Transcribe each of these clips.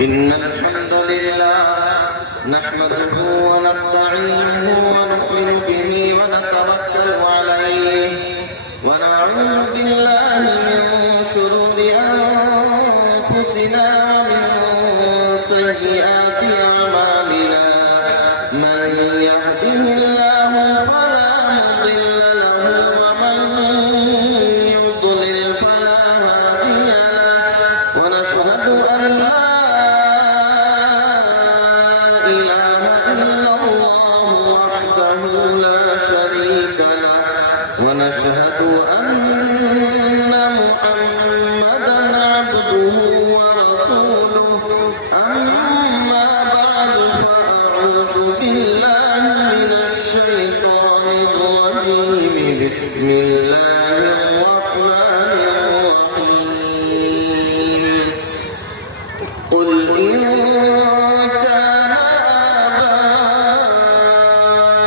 إن الحمد لله نحمده ونستعينه ونؤمن به ونتوكل عليه ونعوذ بالله من شرور أنفسنا ومن سيئات أعمالنا من يهده الله فلا مضل له ومن يضلل فلا هادي له ونشهد أن لا إله إلا الله وحده لا شريك له ونشهد أن محمدا عبده ورسوله أما بعد فأعوذ بالله من الشيطان الرجيم بسم الله الرحمن الرحيم قل إن كان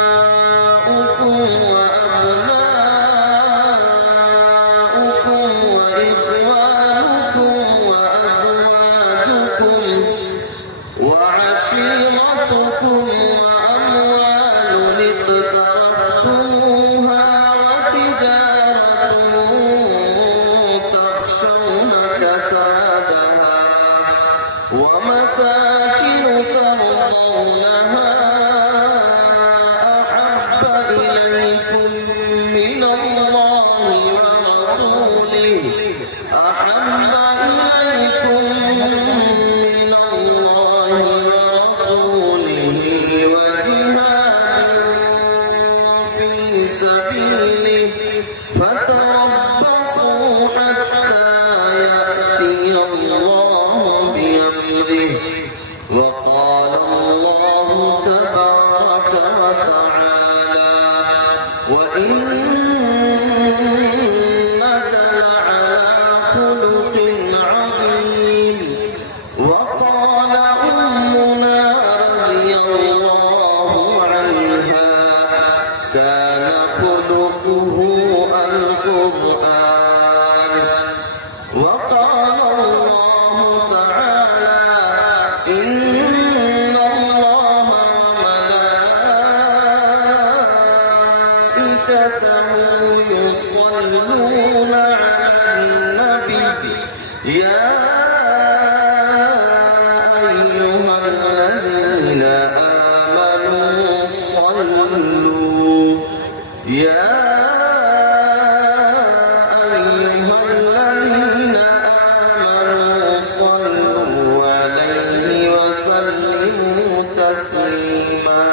آباؤكم وأبناؤكم وإخوانكم وأزواجكم وعشيرتكم وأموال اقترفتموها وتجارة تخشون كسادها ومساكن ترضونها أحب إليكم من الله ورسوله وجهاد في سبيله فتربصوا حتى يأتي الله بأمره وقال الله تبارك وتعالى وإنك لعلى خلق عظيم وقال أمنا رضي الله عنها كان خلقه القرآن وقال الله تعالى إن الله وملائكته يصلون على النبي يا أيها الذين آمنوا صلوا عليه وسلموا تسليما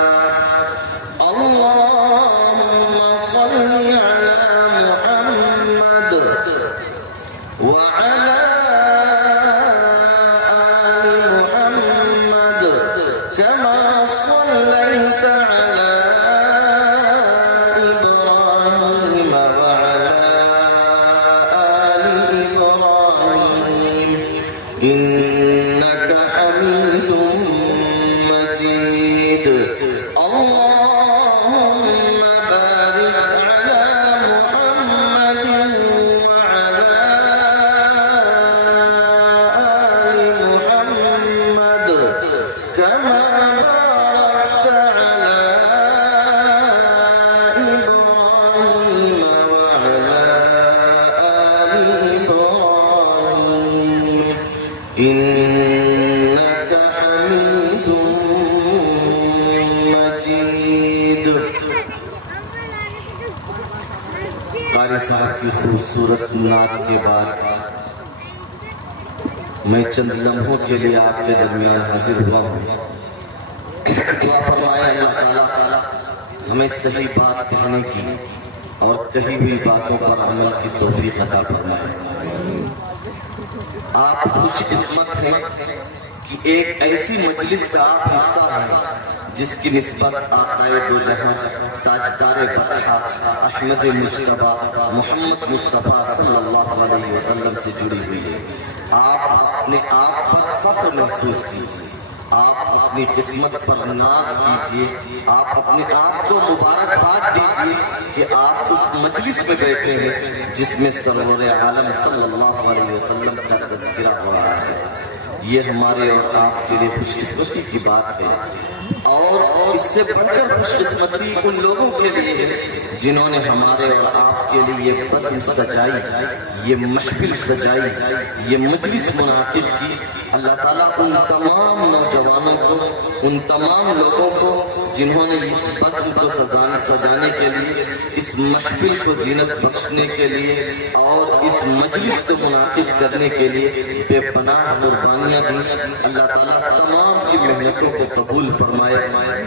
اللهم صل على محمد وعلى آل محمد كما صليت على إبراهيم وعلى آل إبراهيم إنك حميد مجيد اللهم بارك على محمد وعلى آل محمد كما باركت على إبراهيم وعلى آل إبراهيم إنك حميد مجيد قاری صاحب کی خوبصورت نعت کے بعد میں چند لمحوں کے لیے آپ کے درمیان حاضر ہوا ہوں دعا فرمائے اللہ تعالیٰ ہمیں صحیح بات کہنے کی اور کہی ہوئی باتوں پر عمل کی توفیق عطا فرمائے آپ خوش قسمت ہیں کہ ایک ایسی مجلس کا آپ حصہ ہیں جس کی نسبت آقائے دو جہاں تاجدار بطحہ احمد مجتبی محمد مصطفیٰ صلی اللہ علیہ وسلم سے جڑی ہوئی ہے آپ اپنے آپ پر فخر محسوس کیجئے آپ اپنی قسمت پر ناز کیجئے آپ اپنے آپ کو مبارکباد دیجئے کہ آپ اس مجلس میں بیٹھے ہیں جس میں سرور عالم صلی اللہ علیہ وسلم کا تذکرہ ہو رہا ہے یہ ہمارے اور آپ کے لیے خوش قسمتی کی بات ہے، اور اس سے بڑھ کر خوش قسمتی ان لوگوں کے لیے ہے جنہوں نے ہمارے اور آپ کے لیے یہ بزم سجائی، یہ محفل سجائی، یہ مجلس منعقد کی۔ اللہ تعالیٰ ان تمام نوجوانوں کو، ان تمام لوگوں کو جنہوں نے اس بزم کو سجانے کے لیے، اس محفل کو زینت بخشنے کے لیے اور اس مجلس کو منعقد کرنے کے لیے بے پناہ قربانیاں دی، اللہ تعالیٰ تمام کی محنتوں کو قبول فرمائے۔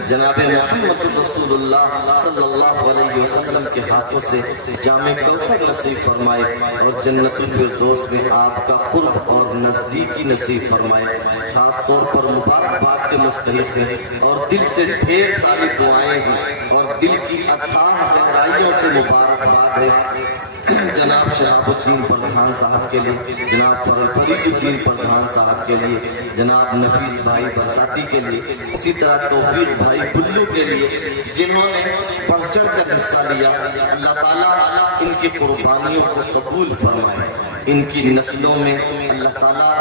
جناب محمد رسول اللہ صلی اللہ علیہ وسلم کے ہاتھوں سے جامع کوثر نصیب فرمائے، اور جنت الفردوس میں آپ کا قرب اور نزدیکی نصیب فرمائے۔ خاص طور پر مبارکباد کے مستحق ہیں، اور دل سے ڈھیر ساری دعائیں ہیں، اور دل کی اتھاہ گہرائیوں سے مبارکباد ہے جناب شہاب الدین پردھان صاحب کے لیے، جناب فرید الدین پردھان صاحب کے لیے، جناب نفیس بھائی برساتی کے لیے، اسی طرح توفیق بھائی بلو کے لیے، جنہوں نے بڑھ چڑھ کر حصہ لیا۔ اللہ تعالیٰ ان کی قربانیوں کو قبول فرمائے، ان کی نسلوں میں اللہ تعالیٰ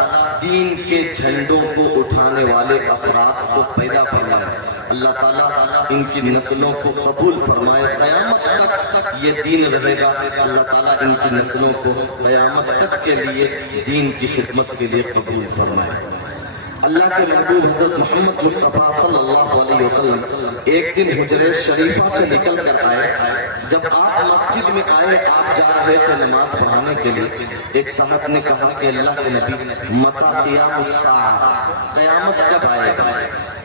دین کے جھنڈوں کو اٹھانے والے افراد کو پیدا فرمائے۔ اللہ تعالیٰ ان کی نسلوں کو قبول فرمائے، قیامت تک یہ دین رہے گا۔ اللہ تعالیٰ ان کی نسلوں کو قیامت تک کے لیے دین کی خدمت کے لیے قبول فرمائے۔ اللہ کے محبوب حضرت محمد مصطفیٰ صلی اللہ علیہ وسلم ایک دن حجرہ شریفہ سے نکل کر آئے۔ جب آپ مسجد میں آئے، آپ جا رہے تھے نماز پڑھانے کے لیے، ایک صاحب نے کہا کہ اللہ کے نبی، متی قیام الساعہ، قیامت کب آئے گا؟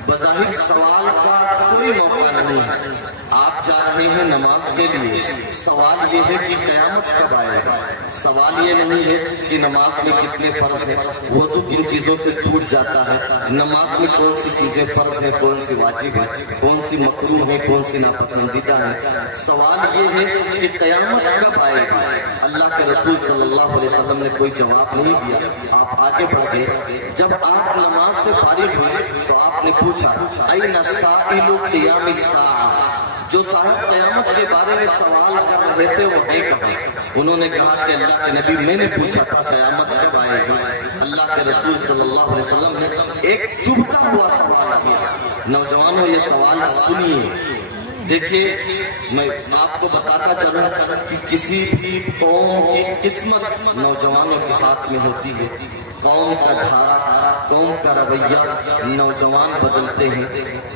بظاہر سوال کا کوئی موقع نہیں ہے، آپ جا رہے ہیں نماز کے لیے، سوال یہ ہے کہ قیامت کب آئے گا۔ سوال یہ نہیں ہے کہ نماز میں کتنے فرض ہیں، وضو کن چیزوں سے ٹوٹ جاتا ہے، نماز میں کون سی چیزیں فرض ہیں، کون سی واجب ہے، کون سی مکروہ ہے، کون سی ناپسندیدہ ہے۔ سوال یہ ہے کہ قیامت کب آئے گا۔ اللہ کے رسول صلی اللہ علیہ وسلم نے کوئی جواب نہیں دیا، آپ آگے بڑھ گئے۔ جب آپ نماز سے فارغ ہوئے تو آپ نے پوچھا، این السائل قیام الساعہ، جو صاحب قیامت کے بارے میں سوال کر رہے تھے وہ ہے کہاں؟ انہوں نے کہا کہ اللہ کے نبی، میں نے پوچھا تھا قیامت کب آئے گا۔ اللہ کے رسول صلی اللہ علیہ وسلم نے ایک چبھتا ہوا سوال کیا۔ نوجوانوں یہ سوال سنیے، دیکھیے میں آپ کو بتاتا چلوں کہ کسی بھی قوم کی قسمت نوجوانوں کے ہاتھ میں ہوتی ہے۔ قوم کا دھارا، قوم کا رویہ نوجوان بدلتے ہیں،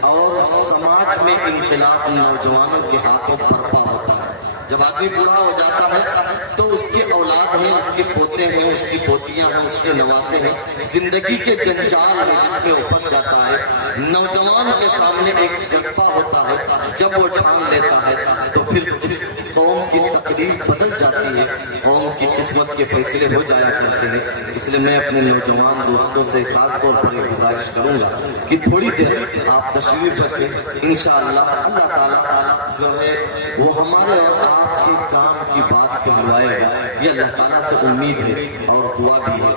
اور سماج میں انقلاب نوجوانوں کے ہاتھوں برپا ہوتا ہے۔ جب آدمی بوڑھا ہو جاتا ہے تو اس کے اولاد ہیں، اس کے پوتے ہیں، اس کی پوتیاں ہیں، اس کے نواسے ہیں، زندگی کے جنجال ہے جس میں وہ پھنس جاتا ہے۔ نوجوان کے سامنے ایک جذبہ ہوتا ہے، جب وہ ٹھان لیتا ہے تو پھر اس قوم کی تقدیر بدل جاتی ہے، قوم کی قسمت کے فیصلے ہو جایا کرتے ہیں۔ اس لیے میں اپنے نوجوان دوستوں سے خاص طور پر یہ گزارش کروں گا کہ تھوڑی دیر آپ تشریف رکھیں، انشاءاللہ اللہ تعالیٰ جو ہے وہ ہمارے اور آپ کے کام کی بات کہلوائے گا، یہ اللہ تعالیٰ سے امید ہے اور دعا بھی ہے۔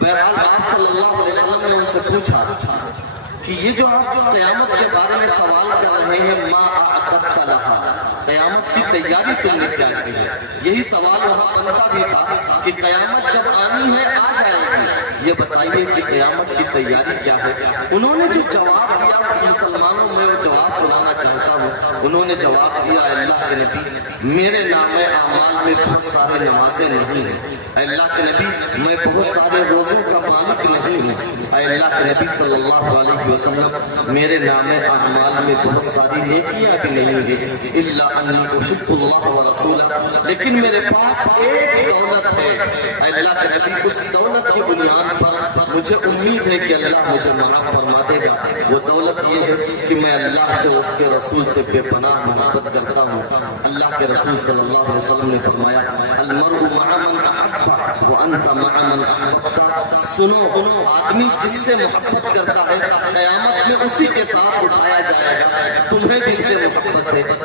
بہرحال آپ صلی اللہ علیہ وسلم نے ان سے پوچھا کہ یہ جو آپ قیامت کے بارے میں سوال کر رہے ہیں، ما اعددت لہا، قیامت کی تیاری تم نے کیا کی ہے؟ یہی سوال وہاں بنتا بھی تھا کہ قیامت جب آنی ہے آ جائے گی، یہ بتائیے کہ قیامت کی تیاری کیا ہے۔ انہوں نے جو جواب دیا مسلمانوں میں وہ جواب سنانا چاہتا ہوں۔ انہوں نے جواب دیا، اللہ کے نبی، میرے نام اعمال میں بہت سارے نمازیں نہیں ہیں، اے اللہ کے نبی میں بہت سارے روزوں کا مالک نہیں ہوں، اے اللہ کے نبی صلی اللہ علیہ وسلم میرے نام اعمال میں بہت ساری نیکیاں بھی نہیں ہیں، الا انی احب اللہ ورسولہ، لیکن میرے پاس ایک دولت ہے، اے اللہ کے نبی اس دولت کی بنیاد پر مجھے امید ہے کہ اللہ مجھے معاف فرما دے گا۔ وہ دولت یہ ہے کہ میں اللہ سے، اس کے رسول سے بے پناہ محبت کرتا ہوں۔ اللہ کے رسول صلی اللہ علیہ وسلم نے فرمایا، المرء مع من احب وانت مع من احببت، سنو آدمی جس سے محبت کرتا ہے قیامت میں اسی کے ساتھ اٹھایا جائے گا، تمہیں جس سے محبت ہے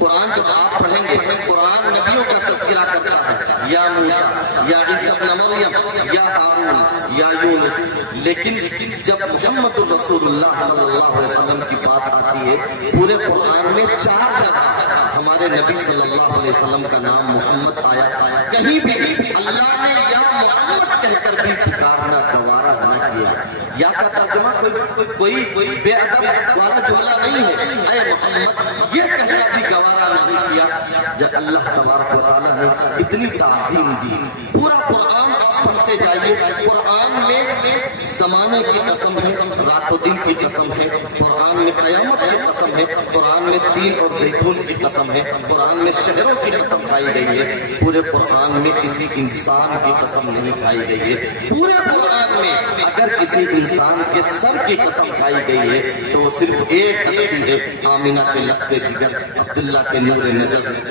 قرآن جب آپ پڑھیں گے قرآن نبیوں کا تذکرہ کرتا ہے، یا موسیٰ، یا عیسیٰ ابن مریم، یا ہارون، یا یونس، لیکن جب محمد رسول اللہ صلی اللہ علیہ وسلم کی بات آتی ہے پورے قرآن میں 4 جگہ ہمارے نبی صلی اللہ علیہ وسلم کا نام محمد آیا، کہیں بھی اللہ نے یا محمد کہہ کر بھی پکارنا گوارا نہ کیا۔ یا کا ترجمہ کوئی بے ادب والا جملہ نہیں ہے، اے محمد یہ کہنا بھی گوارا نہیں کیا۔ جب اللہ تبارک و تعالیٰ نے اتنی تعظیم دی، پورا قرآن آپ پڑھتے جائیے، قرآن میں زمانے کی قسم ہے، رات و دن کی قسم ہے، قرآن میں قیامت کی قسم ہے، قرآن میں تین اور زیتون کی قسم ہے، قرآن میں شہروں کی قسم کھائی گئی ہے، پورے قرآن میں کسی انسان کی قسم نہیں کھائی گئی ہے۔ پورے قرآن میں اگر کسی انسان کے سر کی قسم کھائی گئی ہے تو وہ صرف ایک ہستی ہے، آمینہ کے لخت جگر، عبداللہ کے نور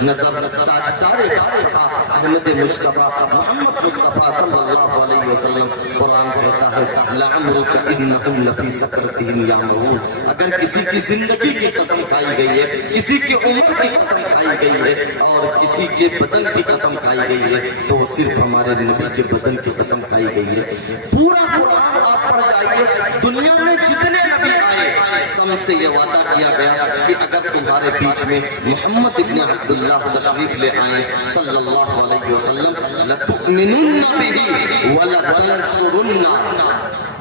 نظر، تاجدار بادشاہ احمد مجتبیٰ محمد مصطفیٰ صلی اللہ علیہ وسلم۔ قرآن کہتا ہے لعمرک انہم لفی سکرتہم یعمہون۔ اگر کسی کی زندگی کی قسم کھائی گئی ہے، کسی کی عمر کی قسم کھائی گئی ہے اور کسی کے بدن کی قسم کھائی گئی ہے تو وہ صرف ہمارے نبی کے بدن کی قسم کھائی گئی ہے۔ پورا قرآن آپ پڑھ جائیے، دنیا میں جتنے نبی آئے سب سے یہ وعدہ کیا گیا کہ اگر تمہارے بیچ میں محمد ابن عبداللہ تشریف لے آئے صلی اللہ علیہ وسلم لَتُؤْمِنُنَّ بِهِ وَلَتَنْصُرُنَّ۔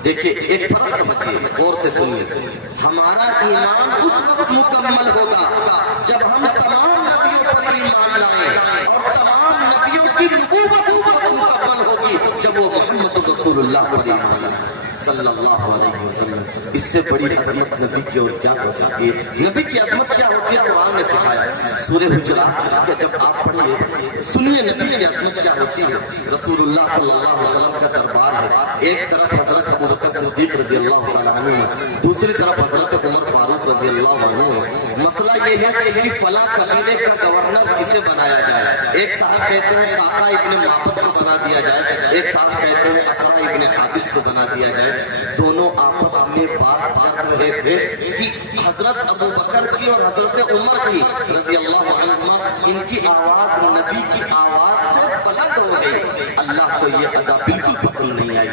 دیکھیں ایک فرق سمجھیے، غور سے سنیے، ہمارا ایمان اس وقت مکمل ہوگا جب ہم تمام نبیوں پر ایمان لائیں، اور تمام نبیوں کی نبوت اس وقت مکمل ہوگی جب وہ محمد رسول اللہ پر ایمان لائیں صلی اللہ علیہ وسلم۔ اس سے بڑی عظمت نبی کی اور کیا ہو سکتی ہے؟ نبی کی عظمت کیا ہوتی ہے قرآن نے سکھایا۔ سورہ حجرات کہ جب آپ پڑھیے سنیے نبی کی عظمت کیا ہوتی ہے۔ رسول اللہ صلی اللہ علیہ وسلم کا دربار ہے، ایک طرف حضرت ابو بکر صدیق رضی اللہ تعالیٰ عنہ ہے، دوسری طرف حضرت عمر فاروق رضی اللہ عنہ ہے۔ مسئلہ یہ ہے کہ فلاں قبیلے کا گورنر کسے بنایا جائے، ایک صاحب کہتے ہیں قعقاع ابن معبد کو بنا دیا جائے، ایک صاحب کہتے ہیں اقرع ابن حابس کو بنا دیا جائے۔ دونوں آپس میں بات کر رہے تھے کہ حضرت ابو بکر کی اور حضرت عمر کی رضی اللہ عنہما ان کی آواز نبی کی آواز سے بلند ہو گئی۔ اللہ کو یہ ادا بالکل پسند نہیں آئی۔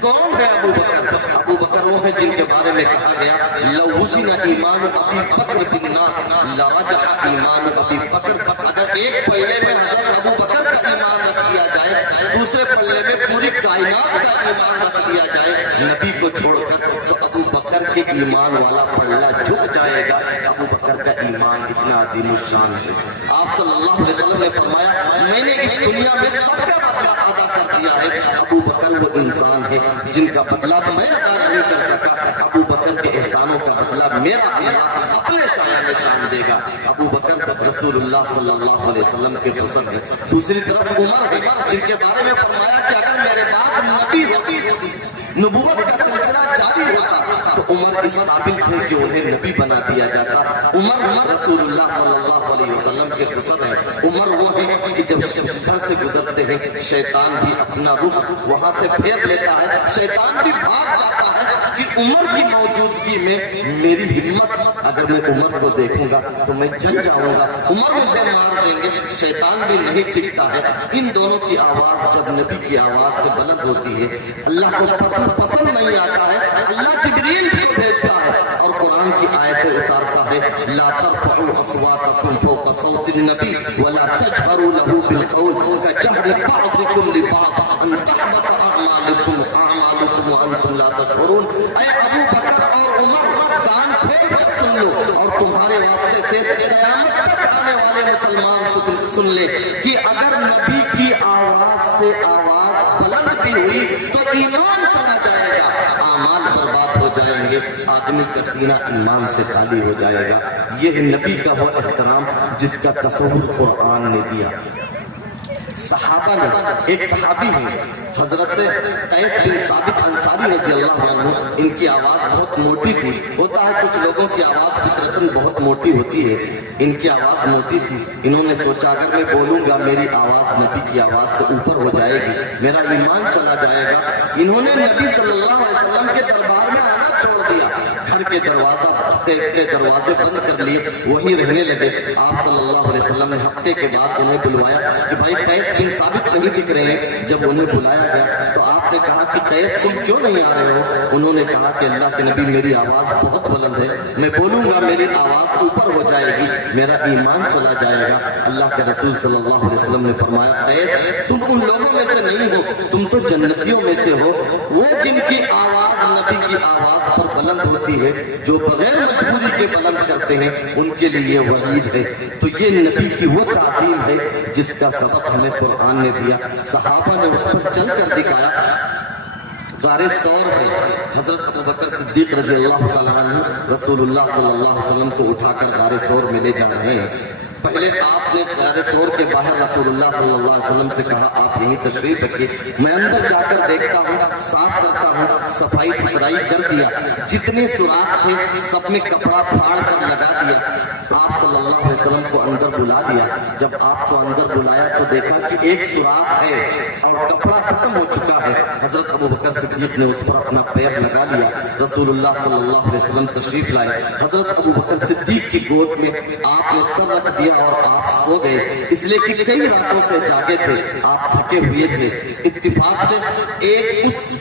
کون ہے ابو بکر؟ ابو بکر وہ ہیں جن کے بارے میں کہا گیا لو وزن ایمان ابی بکر بالناس لرجح ایمان ابی بکر۔ اگر ایک پلے میں حضرت ابو بکر کا ایمان رکھ دیا جائے، دوسرے پلے میں پوری کائنات کا ایمان رکھ دیا جائے نبی کو چھوڑ کر، تو ابو بکر کے ایمان والا پلڑا جھک جائے گا۔ ابو بکر کا ایمان اتنا عظیم الشان ہے۔ آپ صلی اللہ علیہ وسلم نے فرمایا میں نے اس دنیا میں سب کا بدلہ ادا کر دیا ہے، ابو بکر وہ انسان ہے جن کا بدلہ میں ادا نہیں کر سکا، ابو بکر کے احسانوں کا بدلہ میرا اللہ اپنے شایان شان دے گا۔ ابو بکر رسول اللہ صلی اللہ علیہ وسلم کے فضل ہے۔ دوسری طرف عمر ہے جن کے بارے میں فرمایا کہ اگر میرے بعد نبی ہوتی نبوت کا سلسلہ جاری ہوتا تو عمر اس قابل تھے کہ انہیں نبی بنا دیا جاتا۔ عمر رسول اللہ صلی اللہ علیہ وسلم کے فضل ہے۔ عمر وہ ہے کہ جب گھر سے گزرتے ہیں شیطان بھی اپنا رخ وہاں سے پھیر لیتا ہے، شیطان بھی بھاگ جاتا ہے کہ عمر کی موجودگی میں میری ہمت، اگر میں عمر کو دیکھوں گا تو میں جل جاؤں گا، عمر مجھے مار دیں گے، شیطان بھی نہیں ٹکتا ہے۔ ان دونوں کی آواز جب نبی کی آواز سے بلند ہوتی ہے اللہ کو پسند نہیں آتا ہے، اللہ جبریل بھی بھیجتا ہے اور قرآن کی آیتیں اتارتا ہے لا ترفعوا اصواتکم فوق صوت النبی ولا تجهروا له بالقول كجهر بعضكم لبعض ان تحبط اعمالكم وانتم لا تشعرون۔ اے ابو بکر اور عمر کان پھیر کر سن لو اور تمہارے واسطے سے قیامت تک آنے والے مسلمان سن لے کہ اگر نبی کی آواز سے آواز بلند بھی ہوئی تو ایمان چلا جائے گا، اعمال برباد ہو جائیں گے، آدمی کا سینہ ایمان سے خالی ہو جائے گا۔ یہ نبی کا وہ احترام جس کا تصور قرآن نے دیا۔ صحابہ نے ایک صحابی ہیں حضرت قیس بن ثابت انصاری رضی اللہ عنہ، ان کی آواز بہت موٹی تھی۔ ہوتا ہے کچھ لوگوں کی آواز فطرتاً بہت موٹی ہوتی ہے، ان کی آواز موٹی تھی۔ انہوں نے سوچا اگر میں بولوں گا میری آواز نبی کی آواز سے اوپر ہو جائے گی، میرا ایمان چلا جائے گا۔ انہوں نے نبی صلی اللہ علیہ وسلم کے دربار میں آنا چھوڑ دیا، گھر کے دروازہ کے دروازے بند کر لیے، وہیں رہنے لگے۔ آپ صلی اللہ علیہ وسلم نے ہفتے کے بعد انہیں بلوایا کہ بھائی قیس بن ثابت نہیں دکھ رہے ہیں۔ جب انہیں بلایا گیا تو آپ نے کہا کہ قیس تم کیوں نہیں آ رہے ہو؟ انہوں نے کہا کہ اللہ کے نبی میری آواز بہت بلند ہے، میں بولوں گا میری آواز اوپر ہو جائے گی، میرا ایمان چلا جائے گا۔ اللہ کے رسول صلی اللہ علیہ وسلم نے فرمایا قیس تم ان لوگوں میں سے نہیں ہو، تم تو جنتیوں میں سے ہو، وہ جن کی آواز نبی کی آواز پر بلند ہوتی ہے، جو بغیر مجبوری کے بلند کرتے ہیں، ان کے لیے یہ وعید ہے۔ تو یہ نبی کی وہ تعظیم ہے جس کا سبق ہمیں قرآن نے دیا، صحابہ نے اس پر چل کر دکھایا۔ غار ثور ہے، حضرت ابوبکر صدیق رضی اللہ تعالیٰ عنہ رسول اللہ صلی اللہ علیہ وسلم کو اٹھا کر غار ثور میں لے جا رہے ہیں۔ پہلے آپ نے غار ثور کے باہر رسول اللہ صلی اللہ علیہ وسلم سے کہا آپ یہیں تشریف رکھیے، میں اندر جا کر دیکھتا ہوں، صاف کرتا ہوں، صفائی ستھرائی کر دیا، جتنے سوراخ تھے سب میں کپڑا پھاڑ کر لگا دیا۔ آپ صلی اللہ علیہ وسلم کو اندر بلا لیا۔ جب آپ کو اندر بلایا تو دیکھا کہ ایک سوراخ ہے اور کپڑا ختم ہو چکا ہے۔ حضرت ابوبکر صدیق نے اس پر اپنا پیر لگا لیا۔ رسول اللہ صلی اللہ علیہ وسلم تشریف لائے، حضرت ابوبکر صدیق کی گود میں آپ نے سر رکھ دیا اور آپ سو گئے، اس لیے کہ کئی راتوں سے جاگے تھے، آپ تھکے ہوئے تھے۔ اتفاق سے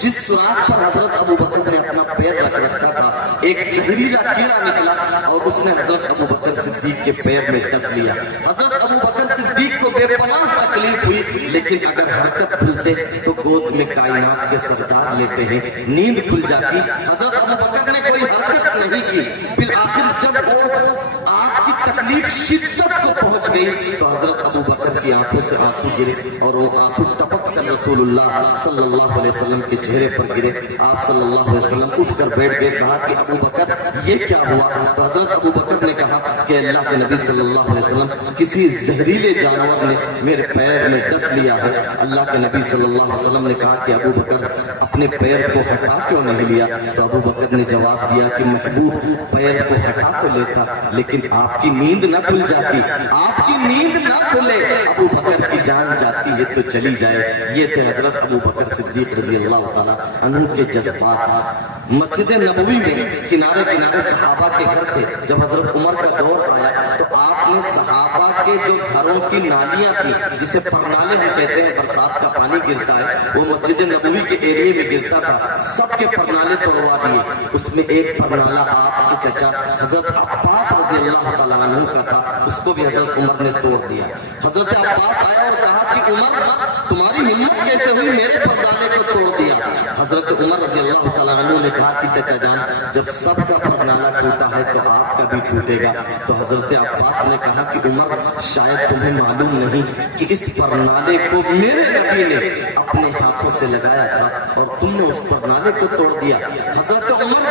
جس سوراخ پر حضرت ابوبکر نے اپنا پیر رکھ رکھا تھا، ایک زہریلا کیڑا نکلا اور اس نے حضرت ابوبکر صدیق کے پیر میں ڈس لیا۔ حضرت ابوبکر صدیق کو بے پناہ تکلیف ہوئی، لیکن اگر حرکت کھلتے تو گود میں کائنات کے سردار لیتے ہیں، نیند کھل جاتی۔ حضرت ابوبکر نے کوئی حرکت نہیں کی۔ بالآخر جب وہ آپ کی تکلیف شدت کو پہنچ گئی تو حضرت ابوبکر کی آنکھوں سے آنسو گرے اور وہ آنسو ٹپک کر رسول اللہ صلی اللہ علیہ وسلم کے چہرے پر گرے۔ آپ صلی اللہ علیہ وسلم اٹھ کر بیٹھ گئے، کہا کہ ابوبکر یہ کیا ہوا؟ تو حضرت ابوبکر نے کہا کہ اللہ کے نبی صلی اللہ علیہ وسلم کسی زہریلے جانور نے میرے پیر میں ڈس لیا ہے۔ اللہ کے نبی صلی اللہ علیہ وسلم نے کہا کہ ابوبکر اپنے پیر کو ہٹا کیوں نہیں لیا؟ تو ابوبکر نے جواب دیا کہ محبوب پیر کو ہٹا تو لیتا لیکن آپ کی نیند نہ کھل جاتی، آپ کی نیند نہ کھلے، ابو بکر کی جان جاتی ہے تو چلی جائے۔ یہ تھے حضرت ابو بکر صدیق رضی اللہ تعالیٰ عنہ کے جذبات۔ مسجد نبوی میں کنارے کنارے صحابہ کے گھر تھے۔ جب حضرت عمر کا دور آیا تو آپ نے صحابہ کے جو گھروں کی نالیاں تھی، جسے پرنالے ہم کہتے ہیں، برسات کا پانی گرتا ہے، وہ مسجد نبوی کے ایریے میں گرتا تھا، سب کے پرنالے توڑوا دیے۔ اس میں ایک پرنالہ آپ کے چچا حضرت عباس رضی اللہ تعالیٰ عنہ کا تھا، اس کو بھی حضرت عمر نے توڑ دیا۔ حضرت عباس آیا اور کہا کہ عمر تمہاری ہمت کیسے ہوئی، میرے پردانے کو توڑ دیا؟ حضرت عمر رضی اللہ تعالیٰ عنہ نے کہا کہ چچا جان جب سب کا پردانہ ٹوٹا ہے تو آپ کا بھی ٹوٹے گا۔ تو حضرت عباس نے کہا کہ عمر شاید تمہیں معلوم نہیں کہ اس پرنالے کو میرے نبی نے اپنے ہاتھوں سے لگایا تھا اور تم نے اس پرنالے کو توڑ دیا۔ حضرت عمر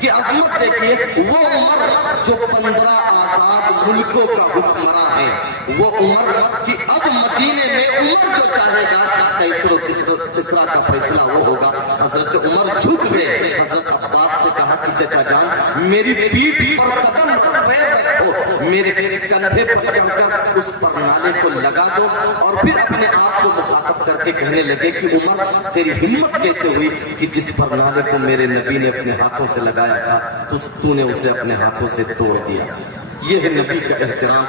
کی عظمت دیکھیے، وہ عمر جو 15 آزاد ملکوں کا حکمراں ہے، وہ عمر کہ اب مدینے میں عمر جو چاہے گا تیسر و تسرا کا فیصلہ وہ ہوگا۔ حضرت عمر جھک گئے، حضرت عباس سے کہا کہ چچا جان میری پیٹھ پر قدم پیر رکھو، میرے کندھے پر چڑھ کر اس پرنالے کو لگا دو، اور پھر اپنے آپ کو مخاطب کر کے کہنے لگے کہ عمر تیری ہمت کیسے ہوئی کہ جس پرنالے کو میرے نبی نے اپنے ہاتھوں سے لگایا تھا تو نے اسے اپنے ہاتھوں سے توڑ دیا۔ یہ ہے نبی کا احترام۔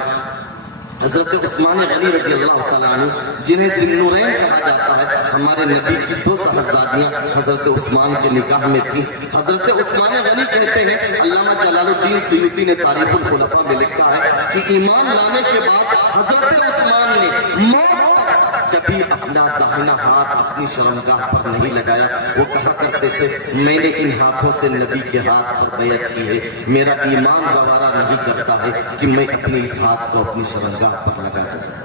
حضرت عثمان غنی رضی اللہ تعالیٰ عنہ جنہیں ذی النورین کہا جاتا ہے، ہمارے نبی کی 2 صاحبزادیاں حضرت عثمان کے نکاح میں تھیں۔ حضرت عثمان غنی کہتے ہیں، علامہ جلال الدین سیوطی نے تاریخ الخلفاء میں لکھا ہے کہ ایمان لانے کے بعد حضرت عثمان نے موت کبھی اپنا داہنا ہاتھ اپنی شرمگاہ پر نہیں لگایا۔ وہ کہا کرتے تھے میں نے ان ہاتھوں سے نبی کے ہاتھ پر بیعت کی ہے، میرا ایمان گوارا نہیں کرتا ہے کہ میں اپنے اس ہاتھ کو اپنی شرمگاہ پر لگا دوں۔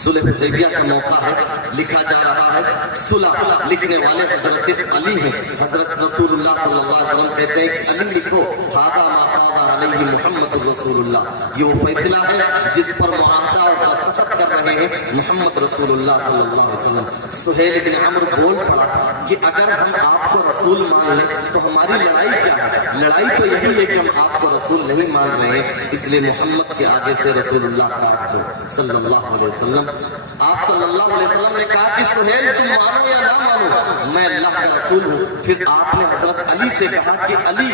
صلح حدیبیہ کا موقع ہے، لکھا جا رہا ہے صلح لکھنے والے حضرت علی ہیں۔ حضرت رسول اللہ صلی اللہ علیہ وسلم کہتے ہیں کہ علی لکھو ھذا ما قاد علیہ محمد رسول اللہ، یہ وہ فیصلہ ہے جس پر معاہدہ اور دستخط کر رہے ہیں محمد رسول اللہ صلی اللہ علیہ وسلم۔ سہیل بن عمرو بول پڑا کہ اگر ہم آپ کو رسول مان لیں تو ہماری لڑائی کیا ہے؟ لڑائی تو یہی ہے کہ ہم آپ کو رسول نہیں مان رہے ہیں، اس لیے محمد کے آگے سے رسول اللہ کاٹ دو صلی اللہ علیہ وسلم۔ آپ صلی اللہ علیہ وسلم نے کہا کہ سہیل تم مانو یا نہ مانو میں اللہ کا رسول ہوں۔ پھر آپ نے حضرت علی سے کہا کہ علی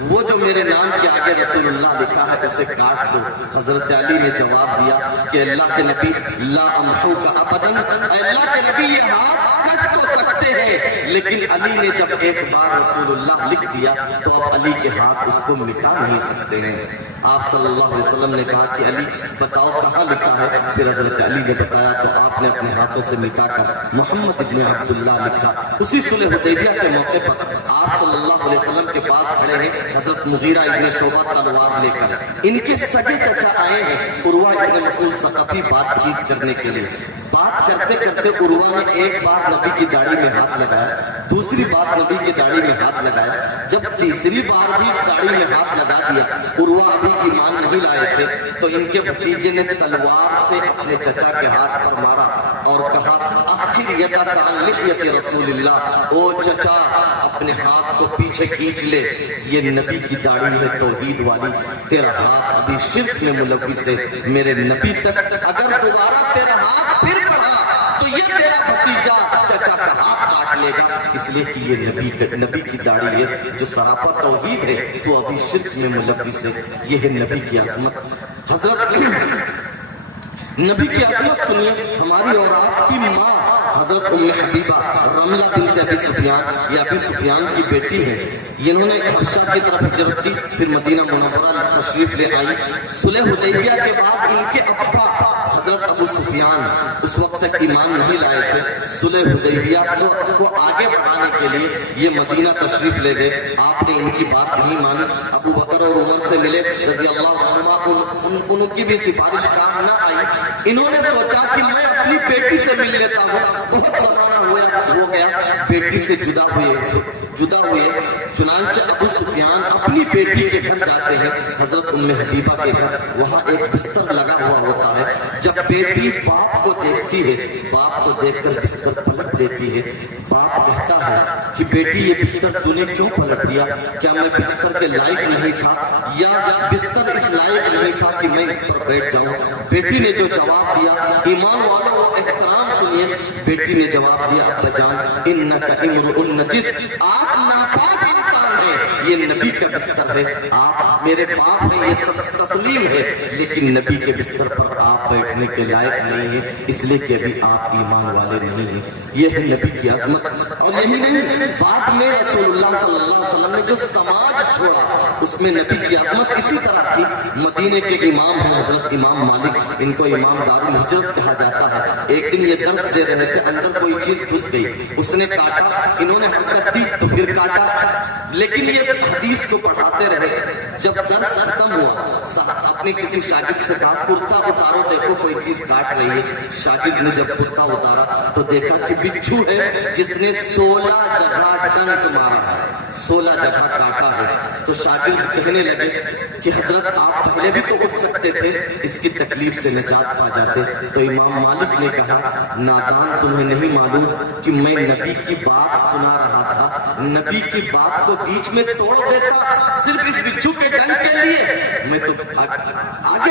وہ جو میرے نام کے آگے رسول اللہ لکھا ہے اسے کاٹ دو۔ حضرت علی نے جواب دیا کہ اللہ کے نبی لا امحوک ابداً، اللہ کے نبی یہ ہاتھ کٹ تو سکتے ہیں، لیکن علی نے جب ایک بار رسول اللہ لکھ دیا تو اب علی کے ہاتھ اس کو مٹا نہیں سکتے ہیں۔ آپ صلی اللہ علیہ وسلم نے کہا کہ علی بتاؤ کہاں لکھا ہے؟ پھر حضرت علی نے بتایا تو آپ نے اپنے ہاتھوں سے مٹا کر محمد ابن عبداللہ لکھا۔ اسی صلح حدیبیہ کے موقع پر آپ صلی اللہ علیہ وسلم کے پاس کھڑے ہیں حضرت مغیرہ ابن شعبہ تلوار لے کر، ان کے سگے چچا آئے ہیں عروہ ابن مسعود ثقفی بات چیت کرنے کے لیے۔ بات کرتے کرتے عروہ نے ایک بار نبی کی داڑھی میں ہاتھ لگایا، دوسری بار نبی کی داڑھی میں ہاتھ لگایا، جب تیسری بار بھی داڑھی میں ہاتھ لگا دیا، عروہ ابھی ایمان نہیں لائے تھے تو ان کے بھتیجے نے تلوار سے اپنے چچا کے ہاتھ پر مارا اور کہا آخر یدک عن لحیۃ رسول اللہ، او چچا اپنے ہاتھ کو پیچھے کھینچ لے، یہ نبی کی داڑھی ہے توحید والی، تیرا ہاتھ ابھی شرک میں ملوث ہے، میرے نبی تک اگر دوبارہ تیرا ہاتھ پھر بڑھا تو یہ تیرا بھتیجا چچا کا ہاتھ کاٹ لے گا، اس لیے کہ یہ نبی کی داڑھی ہے جو سراپا توحید ہے، تو ابھی شرک میں ملوث ہے۔ یہ ہے نبی کی عظمت۔ حضرت نبی کی عظمت سنیے، ہماری اور آپ کی ماں حضرت ام حبیبہ رملہ بنت ابی سفیان، یہ ابی سفیان کی بیٹی ہے، انہوں نے حبشہ کی طرف ہجرت کی، پھر مدینہ منورہ تشریف لے آئی۔ صلح حدیبیہ کے بعد ان کے ابا حضرت ابو سفیان اس وقت تک ایمان نہیں لائے تھے، صلح حدیبیہ کو آگے بڑھانے کے لیے یہ مدینہ تشریف لے گئے۔ آپ نے ان کی بات نہیں مانی، ابو بکر اور عمر سے ملے رضی اللہ عنہما، ان کی بھی سفارش کام نہ آئی۔ انہوں نے سوچا کہ میں اپنی بیٹی سے مل لیتا ہوں، بہت زمانہ ہو گیا بیٹی سے جدا ہوئے، چنانچہ ابو سفیان اپنی بیٹی کے گھر جاتے ہیں، حضرت ام حبیبہ کے گھر، وہاں ایک بستر لگا ہوا ہوتا ہے۔ جب بیٹی باپ کو دیکھتی ہے، باپ کو دیکھ کر بستر پلٹ دیتی ہے، باپ کہتا ہے کہ بیٹی یہ بستر تو نے کیوں پلٹ دیا؟ کیا میں بستر کے لائق نہیں تھا، یا بستر اس لائق نہیں تھا کہ میں اس پر بیٹھ جاؤں؟ بیٹی نے جو جواب دیا، ایمان والوں وہ احترام سنیے، بیٹی نے جواب دیا ابا جان انک امرؤ نجس، آپ ناپاک انسان ہیں، یہ نبی کا بستر ہے، آپ میرے باپ ہیں یہ تسلیم ہے، لیکن نبی کے بستر پر آپ بیٹھنے کے لائق نہیں ہیں، اس لیے کہ ابھی آپ ایمان والے نہیں ہیں۔ یہ ہے نبی کی عظمت۔ اور یہی نہیں، بعد میں رسول اللہ صلی اللہ علیہ وسلم نے جو سماج چھوڑا اس میں نبی کی عظمت اسی طرح تھی۔ مدینے کے امام ہیں حضرت امام مالک، ان کو امام دار الہجرت کہا جاتا ہے۔ ایک دن یہ درس دے رہے تھے، اندر کوئی چیز گھس گئی، اس نے کاٹا، انہوں نے حرکت دی تو پھر کاٹا، لیکن یہ حدیث کو پڑھاتے رہے۔ جب درس ختم ہوا، اپنے کسی شاگرد سے کہا کرتا اتارو دیکھو کوئی چیز کاٹ رہی ہے۔ شاگرد نے جب کرتا اتارا تو دیکھا کہ بچھو ہے جس نے 16 جگہ ڈنک مارا ہے، 16 جگہ کاٹا ہے۔ تو شاگرد کہنے لگے کہ حضرت آپ پہلے بھی تو اٹھ سکتے تھے، اس کی تکلیف سے نجات پا جاتے۔ تو امام مالک نے کہا نادان تمہیں نہیں معلوم کہ میں نبی کی بات سنا رہا تھا، نبی کی بات کو بیچ میں توڑ دیتا صرف اس بچھو کے ڈنک کے لیے؟ میں تو آگے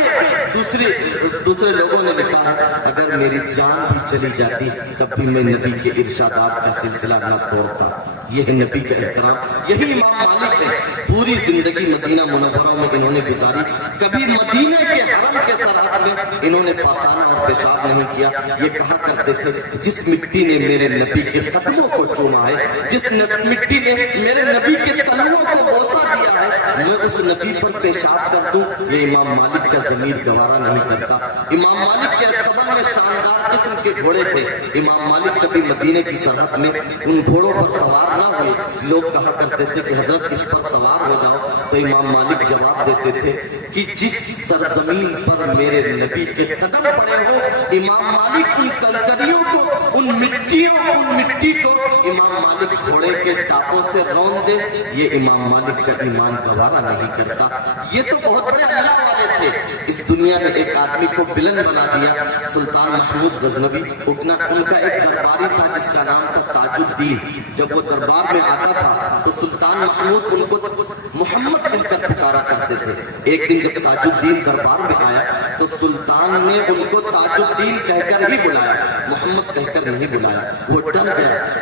دوسرے لوگوں نے لکھا ہے اگر میری جان بھی چلی جاتی تب بھی میں نبی کے ارشادات کا سلسلہ نہ توڑتا۔ یہ ہے نبی کا احترام۔ یہی امام مالک نے پوری زندگی مدینہ منورہ میں انہوں نے گزاری، کبھی مدینہ کے حرم کے سرحد میں انہوں نے پاخانہ اور پیشاب نہیں کیا۔ یہ کہا کرتے تھے جس مٹی نے میرے نبی کے قدموں کو چوما ہے، جس مٹی نے میرے نبی کے تلووں کو بوسہ دیا ہے، میں اس نبی پر پیشاب کر دوں، یہ امام مالک کا ضمیر گوارا نہیں کرتا۔ امام مالک کے استقبال میں شاندار قسم کے گھوڑے تھے۔ امام مالک کبھی مدینے کی سرحد میں ان گھوڑوں پر سوار نہ ہوئے، لوگ کہا کرتے تھے کہ حضرت اس پر سوار ہو جاؤ، تو امام مالک جواب دیتے تھے کہ جس سرزمین پر میرے نبی کے قدم پڑے ہو، امام مالک ان کنکریوں کو، ان مٹی کو امام مالک گھوڑے کے ٹاپوں سے رون دے، یہ امام مالک کا ایمان گوارا نہیں کرتا۔ یہ تو بہت بڑے اللہ والے تھے، اس دنیا میں ایک آدمی کو بلند بنا دیا۔ سلطان محمود غزنوی ان کا ایک درباری تھا جس کا نام تھا تاج الدین۔ جب وہ دربار میں آتا تھا تو سلطان محمود ان کو محمد کہہ کر پکارا کرتے تھے۔ ایک دن جب تاج الدین دربار میں آیا تو سلطان نے ان کو تاج الدین کہہ کر ہی بلایا، محمد کہہ کر نہیں بلایا۔ وہ ڈر گیا،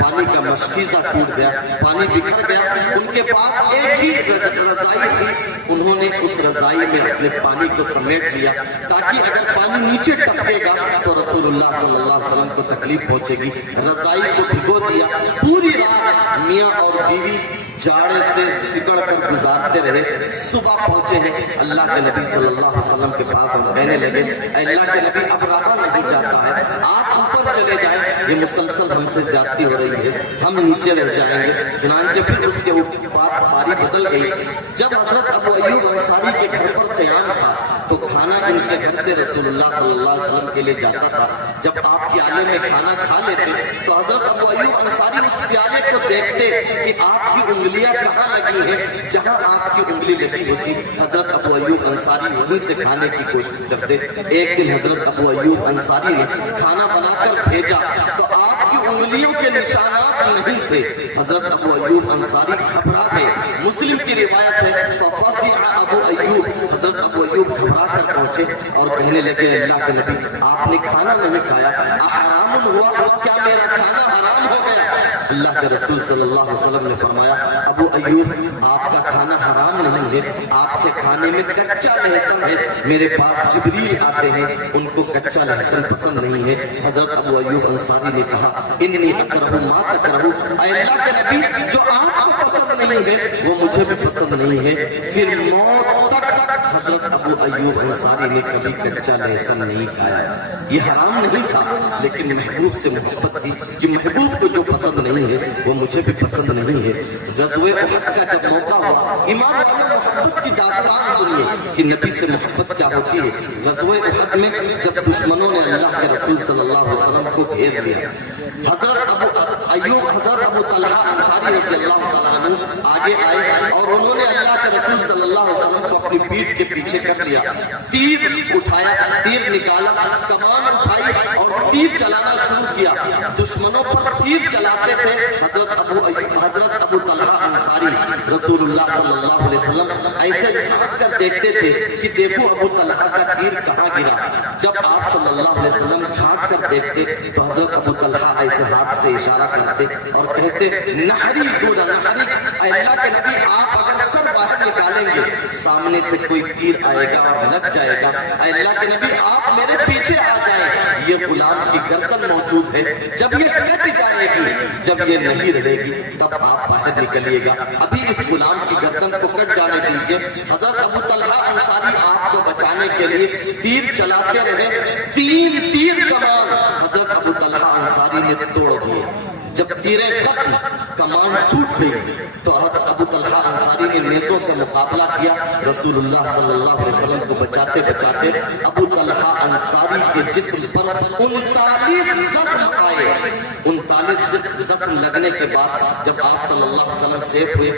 پانی کا مشکیزہ ٹوٹ گیا، پانی بکھر گیا. ان کے پاس ایک ہی رضائی تھی، انہوں نے اس رضائی میں اپنے پانی کو سمیٹ لیا تاکہ اگر پانی نیچے ٹپکے گا تو رسول اللہ صلی اللہ علیہ وسلم کو تکلیف پہنچے گی. رضائی کو بھگو دیا. پوری رات میاں اور بیوی جاڑے سے سکڑ کر گزارتے رہے. صبح پہنچے ہیں اللہ کے نبی صلی اللہ علیہ وسلم کے پاس. ہم کہنے لگے اے اللہ کے نبی اب رہا نہیں جاتا ہے، آپ اوپر چلے جائیں، یہ مسلسل ہم سے زیادتی ہو رہی ہے، ہم نیچے رہ جائیں گے. چنانچہ پھر اس کے بعد باری بدل گئی. جب حضرت ابو ایوب انصاری کے گھر پر قیام تھا تو کھانا ان کے گھر سے رسول اللہ صلی اللہ علیہ وسلم کے لیے جاتا تھا. جب آپ پیالے میں کھانا کھا لیتے تو حضرت ابو ایوب انصاری اس پیالے کو دیکھتے کہ آپ کی انگلیاں کہاں لگی ہیں. جہاں آپ کی انگلی لگی ہوتی حضرت ابو ایوب انصاری وہیں سے کھانے کی کوشش کرتے. ایک دن حضرت ابو ایوب انصاری نے کھانا بنا کر بھیجا تو آپ کی انگلیوں کے نشانات نہیں تھے. حضرت ابو ایوب انصاری گھبرا گئے. مسلم کی روایت ہے ففزع ابو ایوب، حضرت ابو ایوب گھبرا کر پہنچے اور کہنے لگے اللہ کے نبی آپ نے کھانا نہیں کھایا، حرام ہوا، کیا میرا کھانا حرام ہو گیا؟ اللہ کے رسول صلی اللہ علیہ وسلم نے فرمایا ابو ایوب آپ کا کھانا حرام نہیں ہے، آپ کے کھانے میں کچا لہسن ہے. میرے پاس جبریل آتے ہیں، ان کو کچا لہسن پسند نہیں ہے. حضرت ابو ایوب انصاری نے کہا انی اکرہ ما تکرہ، اے اللہ کے نبی جو آپ کو پسند نہیں ہے وہ مجھے بھی پسند نہیں ہے. پھر موت تک حضرت ابو ایوب انصاری نے کبھی کچا لہسن نہیں کھایا. یہ حرام نہیں تھا لیکن محبوب سے محبت تھی کہ محبوب کو جو پسند نہیں ہے وہ مجھے بھی پسند نہیں ہے. غزوہ احد کا جب موقع ہوا، ایمان والوں محبت کی داستان سنیے کہ نبی سے محبت کیا ہوتی ہے. غزوہ احد میں جب دشمنوں نے اللہ کے رسول صلی اللہ علیہ وسلم کو گھیر لیا، حضرت ابو طلحہ انصاری رضی اللہ تعالیٰ عنہ آگے آئے اور انہوں نے اللہ کے رسول صلی اللہ علیہ وسلم کو اپنی پیٹھ کے پیچھے کر لیا. تیر اٹھایا، تیر نکالا، کمان اٹھائی اور تیر چلانا شروع کیا. دشمنوں پر تیر چلاتے تھے حضرت ابو طلحہ انصاری رسول اللہ صلی اللہ علیہ وسلم ایسے جھانک کر دیکھتے تھے کہ دیکھو ابو طلحہ کا تیر کہاں گرا. جب آپ صلی اللہ علیہ وسلم جھانک کر دیکھتے تو حضرت ابو طلحہ ایسے ہاتھ سے اشارہ کرتے اور کہتے نحری دون نحری، اے اللہ کے نبی آپ اگر سر باہر نکالیں گے سامنے سے کوئی تیر آئے گا اور لگ جائے گا، اے اللہ کے نبی آپ میرے پیچھے آ جائیں. یہ غلام کی گردن موجود ہے، جب یہ کٹ جائے گی، جب یہ نہیں رہے گی تب آپ باہر نکلیے گا. ابھی اس غلام کی گردن کو کٹ جانے دیجئے. حضرت ابو طلحہ انصاری آپ کو بچانے کے لیے تیر چلاتے رہے. 3 تیر کمان حضرت ابو طلحہ انصاری نے توڑ دیے. جب تیریں ختم، کمان ٹوٹ گئی تو حضرت ابو طلحہ انصاری نے نیزوں سے مقابلہ کیا. رسول اللہ صلی اللہ علیہ وسلم کو بچاتے بچاتے ابو طلحہ انصاری کے جسم پر 39 زخم آئے. 39 زخم لگنے کے بعد جب آپ صلی اللہ علیہ وسلم سیف ہوئے،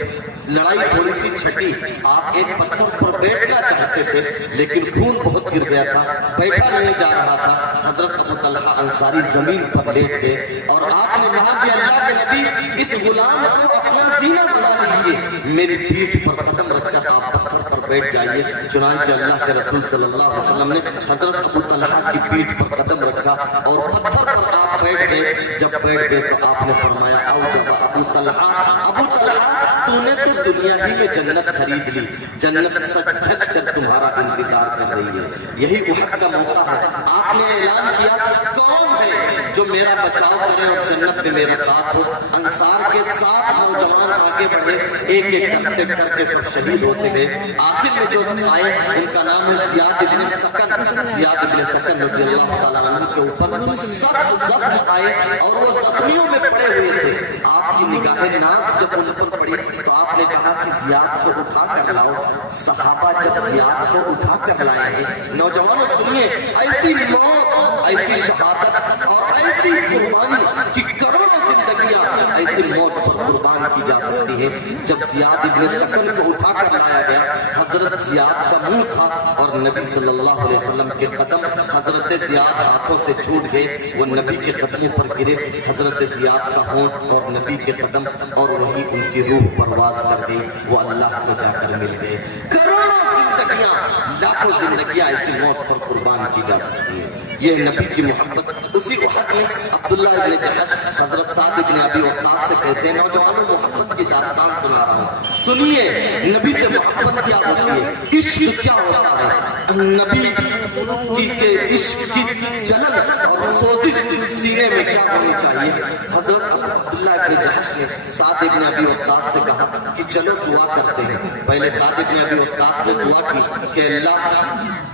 لڑائی تھوڑی سی چھٹی. آپ ایک پتھر پر بیٹھنا چاہتے تھے لیکن خون بہت گر گیا تھا، بیٹھا نہیں جا رہا تھا. حضرت ابو طلحہ انصاری زمین پر لیٹ گئے اور آپ نے کہا کہ اللہ کے نبی اس غلام کو اپنا سینہ بنا لیجیے، میری پیٹھ پر قدم رکھ کر آپ پتھر پر بیٹھ جائیے. چنانچہ اللہ کے رسول صلی اللہ علیہ وسلم نے حضرت ابو طلحہ کی پیٹھ پر قدم رکھا اور پتھر پر آپ بیٹھ گئے. جب بیٹھ گئے تو آپ نے فرمایا اوجب ابو طلحہ تو نے تو دنیا ہی میں جنت خرید لی، جنت سچ دھج کر تمہارا انتظار کر رہی ہے. یہی احد کا موقع ہے. آپ نے اعلان کیا کون ہے جو میرا بچاؤ کرے اور جنت میں میرا ساتھ ہو. انصار کے 7 نوجوان آگے بڑھے، ایک ایک کرتے کر کے سب شہید ہوتے گئے. آخر میں جو آئے ان کا نام ہے زیاد ابن سکن رضی اللہ تعالیٰ عنہ کے اوپر سخت زخم آئے اور وہ زخمیوں میں پڑے ہوئے تھے. آپ کی نگاہ ناز جب ان پر پڑی تو آپ نے کہا کہ زیاد کو اٹھا کر لاؤ. صحابہ جب زیاد کو اٹھا کر لائے ہیں، نوجوانوں سنیے، ایسی موت، ایسی شہادت اور ایسی قربانی کی کروڑوں زندگیاں ایسی موت پر قربان کی جا سکتی ہے. جب زیاد ابن سکن کو اٹھا کر لایا گیا، حضرت زیاد کا منہ تھا اور نبی صلی اللہ علیہ وسلم کے قدم حضرت زیاد ہاتھوں سے چھوٹ گئے، وہ نبی کے قدموں پر گرے. حضرت زیاد کا ہونٹ اور نبی کے قدم اور وہی ان کی روح پرواز کر گئی، وہ اللہ کو جا کر مل گئے. کروڑوں زندگیاں، لاکھوں زندگیاں ایسی موت پر قربان کی جا سکتی ہے. یہ نبی کی محبت۔ اسی احد میں عبداللہ ابن جحش حضرت سعد ابن ابی وقاص سے کہتے ہیں نوجوانوں محبت کی داستان سنا رہا ہوں، سنیے نبی سے محبت کیا ہوتی ہے، عشق کیا ہوتا ہے، نبی کے عشق کی جلن اور سوزش سینے میں کیا ہونی چاہیے۔ حضرت عبداللہ ابن جحش نے سعد ابن ابی وقاص سے کہا کہ چلو دعا کرتے ہیں۔ پہلے سعد ابن ابی وقاص نے دعا کی کہ اللہ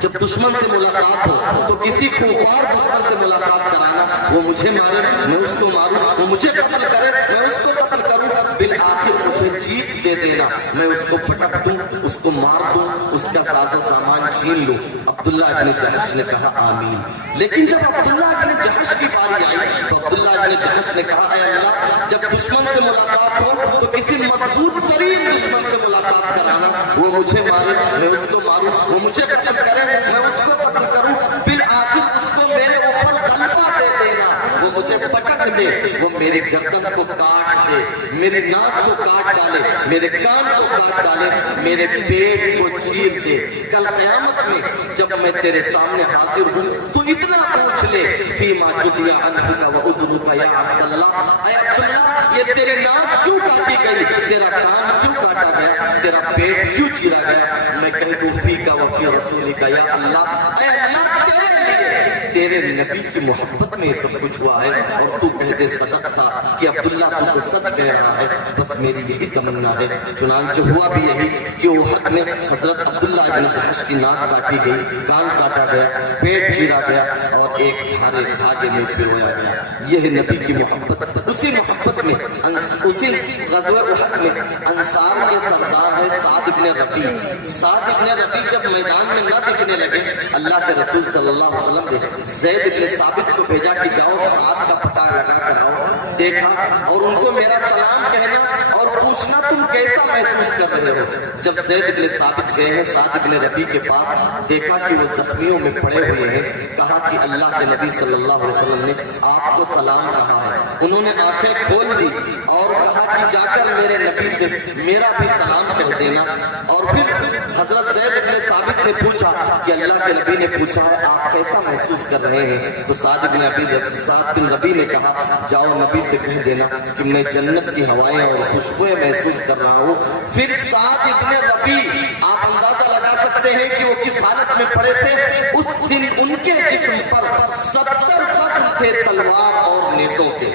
جب دشمن سے ملاقات ہو تو کسی خوفار دشمن سے ملاقات کرانا، وہ مجھے مارے میں اس کو ماروں، وہ مجھے قتل کرے میں اس کو قتل کروں، بالآخر مجھے جیت دے دینا، میں اس کو پھٹک دوں، اس کو مار دوں، اس کا ساز و سامان چھین لوں۔ عبداللہ ابن جحش نے کہا آمین۔ لیکن جب عبداللہ ابن جحش کی باری آئی تو عبداللہ ابن جحش نے کہا اے اللہ جب دشمن سے ملاقات ہو تو کسی مضبوط ترین دشمن سے ملاقات کرانا، وہ مجھے مارے میں اس کو ماروں، وہ مجھے قتل کرے میں اس کو قتل کروں، بالآخر اس کو میرے اوپر غلبہ دے دینا، وہ مجھے پٹک دے، وہ میری گردن کو کاٹ دے، میری ناک کو کاٹ ڈالے، میرے کان کو کاٹ ڈالے، میرے پیٹ کو چیر دے۔ کل قیامت میں جب میں تیرے سامنے حاضر ہوں تو اتنا پوچھ لے فیما جدیا انفک و ادنک یا عبداللہ، اے عبداللہ یہ تیری ناک کیوں کاٹی گئی، تیرا کان کیوں کاٹا گیا، تیرا پیٹ کیوں چیرا گیا، میں کہہ دوں فیکا و فی رسولک یا اللہ، اے اللہ تیرے لیے تیرے نبی کی محبت میں یہ سب کچھ ہوا ہے، اور تو کہہ دے صدق تھا کہ عبداللہ تو سچ کہہ رہا ہے، بس میری یہی تمنا ہے۔ چنانچہ ہوا بھی یہی کہ احد میں حضرت عبداللہ ابن جحش کی ناک کاٹی گئی، کان کاٹا گیا، پیٹ چیرا گیا اور ایک دھارے دھاگے میں پرویا گیا۔ یہ ہے نبی کی محبت۔ اسی محبت میں اسی غزوہ احد میں انصار کے سردار ہے سعد ابن ربیع۔ سعد ابن ربیع جب میدان میں نہ دکھنے لگے، اللہ کے رسول صلی اللہ علیہ وسلم نے زید ابن ثابت کو بھیجا کہ جاؤ سعد کا پتہ لگا کر آؤ، دیکھا اور ان کو میرا سلام کہنا اور پوچھنا تم کیسا محسوس کر رہے ہو۔ جب زید ابن ثابت گئے ہیں سعد ابن ربیع کے پاس، دیکھا کہ وہ زخمیوں میں پڑے ہوئے ہیں، کہا کہ اللہ کے نبی صلی اللہ علیہ وسلم نے آپ کو سلام کہا ہے۔ انہوں نے آنکھیں کھول دی اور کہا کہ جا کر میرے نبی سے میرا بھی سلام کہہ دینا۔ اور پھر حضرت زید ابن ثابت نے پوچھا کہ اللہ کے نبی نے پوچھا ہے آپ کیسا محسوس کر رہے ہیں، تو سعد بن ربیع نے کہا جاؤ نبی سے کہہ دینا کہ میں جنت کی ہوائیں اور خوشبوئیں محسوس کر رہا ہوں۔ پھر سعد بن ربیع آپ اندازہ لگا سکتے ہیں کہ وہ کس حالت میں پڑے تھے۔ اس دن ان کے جسم پر 70 زخم تھے تلوار اور نیزوں کے۔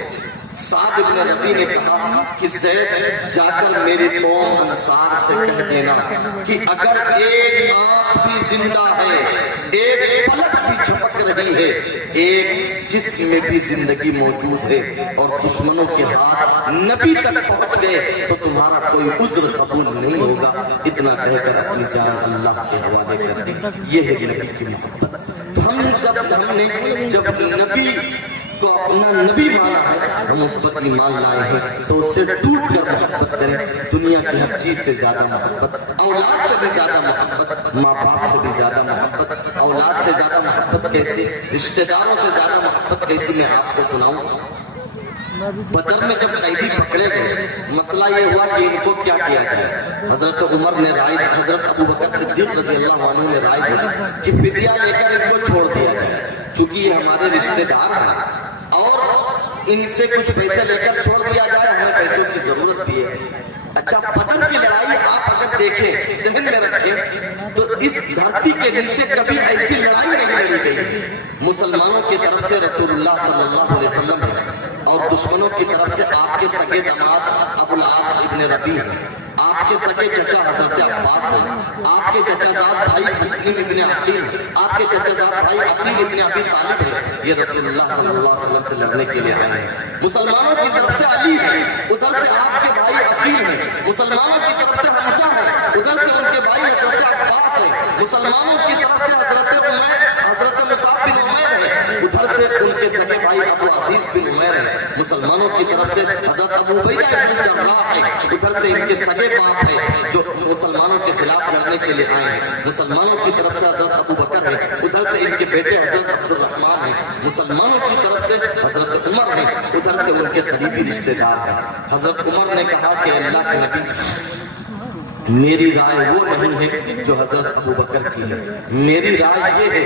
سعد بن ربیع نے کہا کہ زید جا کر میری قوم انصار سے کہہ دینا کہ اگر ایک آنکھ بھی زندہ ہے، ایک پلک بھی جھپک رہی ہے، ایک جسم میں بھی زندگی موجود ہے اور دشمنوں کے ہاتھ نبی تک پہنچ گئے تو تمہارا کوئی عذر قبول نہیں ہوگا۔ اتنا کہہ کر اپنی جان اللہ کے حوالے کر دی۔ یہ ہے نبی کی محبت۔ تو ہم جب نبی کو اپنا نبی مانا ہے، ہم اس پر ایمان لائے ہیں تو اس سے ٹوٹ کر محبت کریں۔ دنیا کی ہر چیز سے زیادہ محبت، اولاد سے بھی زیادہ محبت، ماں باپ سے بھی زیادہ محبت، اولاد سے زیادہ محبت کیسی، رشتہ داروں سے زیادہ محبت کیسی، میں آپ کو سناؤں۔ بدر میں جب قیدی پکڑے گئے، مسئلہ یہ ہوا کہ ان کو کیا کیا جائے۔ حضرت عمر نے رائے، حضرت ابو بکر صدیق رضی اللہ عنہ نے رائے دی کہ فدیہ لے کر ان کو چھوڑ دیا جائے، چونکہ یہ ہمارے رشتہ دار ہیں اور ان سے کچھ پیسے لے کر چھوڑ دیا جائے، ہمیں پیسوں کی ضرورت بھی ہے۔ اچھا بدر کی لڑائی آپ اگر دیکھیں، ذہن میں رکھیں تو اس دھرتی کے نیچے کبھی ایسی لڑائی نہیں لڑی گئی۔ مسلمانوں کی طرف سے رسول اللہ صلی اللہ علیہ وسلم ہے اور دشمنوں کی طرف سے آپ کے سگے داماد ابو العاص ابن ربیع، آپ کے سگے چچا حضرت عباس ہیں، آپ کے چچا زاد بھائی مسلم ابن عقیل، آپ کے چچا زاد بھائی عقیل ابن ابی طالب ہیں، یہ رسول اللہ صلی اللہ علیہ وسلم سے لڑنے کے لیے آئے ہیں۔ مسلمانوں کی طرف سے علی ہے، ادھر سے آپ کے بھائی عقیل ہیں۔ مسلمانوں کی طرف سے حمزہ ہے، ادھر سے ان کے بھائی حضرت عباس ہیں۔ مسلمانوں کی طرف سے حضرت عمیر، حضرت مصعب بن عمیر ہے، ادھر سے ان کے سگے بھائی ابو عزیز بن عمیر ہے۔ مسلمانوں کی طرف سے حضرت ابو عبیدہ بن جراح ہے، ادھر سے ان کے سگے باپ ہے جو مسلمانوں کے خلاف لڑنے کے لیے آئے ہیں۔ مسلمانوں کی طرف سے حضرت ابو بکر ہے، ادھر سے ان کے بیٹے حضرت عبد الرحمن ہیں۔ مسلمانوں کی طرف سے حضرت عمر ہے، ادھر سے ان کے قریبی رشتہ دار ہیں۔ حضرت عمر نے کہا کہ اللہ کے نبی میری رائے وہ نہیں ہے جو حضرت ابو بکر کی ہے، میری رائے یہ ہے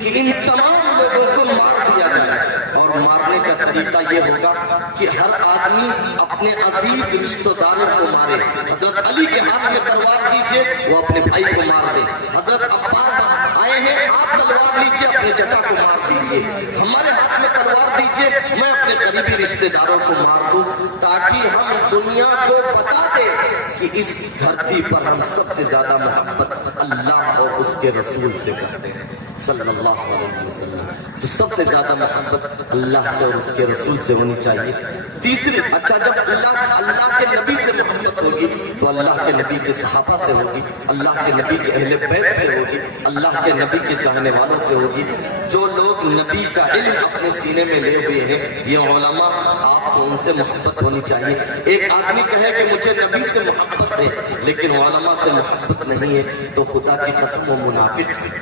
کہ ان تمام لوگوں کو مار دیا جائے، اور مارنے کا طریقہ یہ ہوگا کہ ہر آدمی اپنے عزیز رشتہ داروں کو مارے۔ حضرت علی کے ہاتھ میں تلوار دیجئے، وہ اپنے بھائی کو مار دے۔ حضرت عباس آئے ہیں، آپ تلوار لیجئے، اپنے چچا کو مار دیجئے۔ ہمارے ہاتھ میں تلوار دیجئے، میں اپنے قریبی رشتہ داروں کو مار دوں، تاکہ ہم دنیا کو بتا دیں کہ اس دھرتی پر ہم سب سے زیادہ محبت اللہ اور اس کے رسول سے کرتے ہیں صلی اللہ علیہ وسلم۔ تو سب سے زیادہ محبت اللہ سے اور اس کے رسول سے ہونی چاہیے۔ تیسری، اچھا جب اللہ کے نبی سے محبت ہوگی تو اللہ کے نبی کے صحابہ سے ہوگی، اللہ کے نبی کے اہل بیت سے ہوگی، اللہ کے نبی کے چاہنے والوں سے ہوگی۔ جو لوگ نبی کا علم اپنے سینے میں لے ہوئے ہیں، یہ علماء، آپ کو ان سے محبت ہونی چاہیے۔ ایک آدمی کہے کہ مجھے نبی سے محبت ہے لیکن علماء سے محبت نہیں ہے، تو خدا کی قسم وہ منافق ہے۔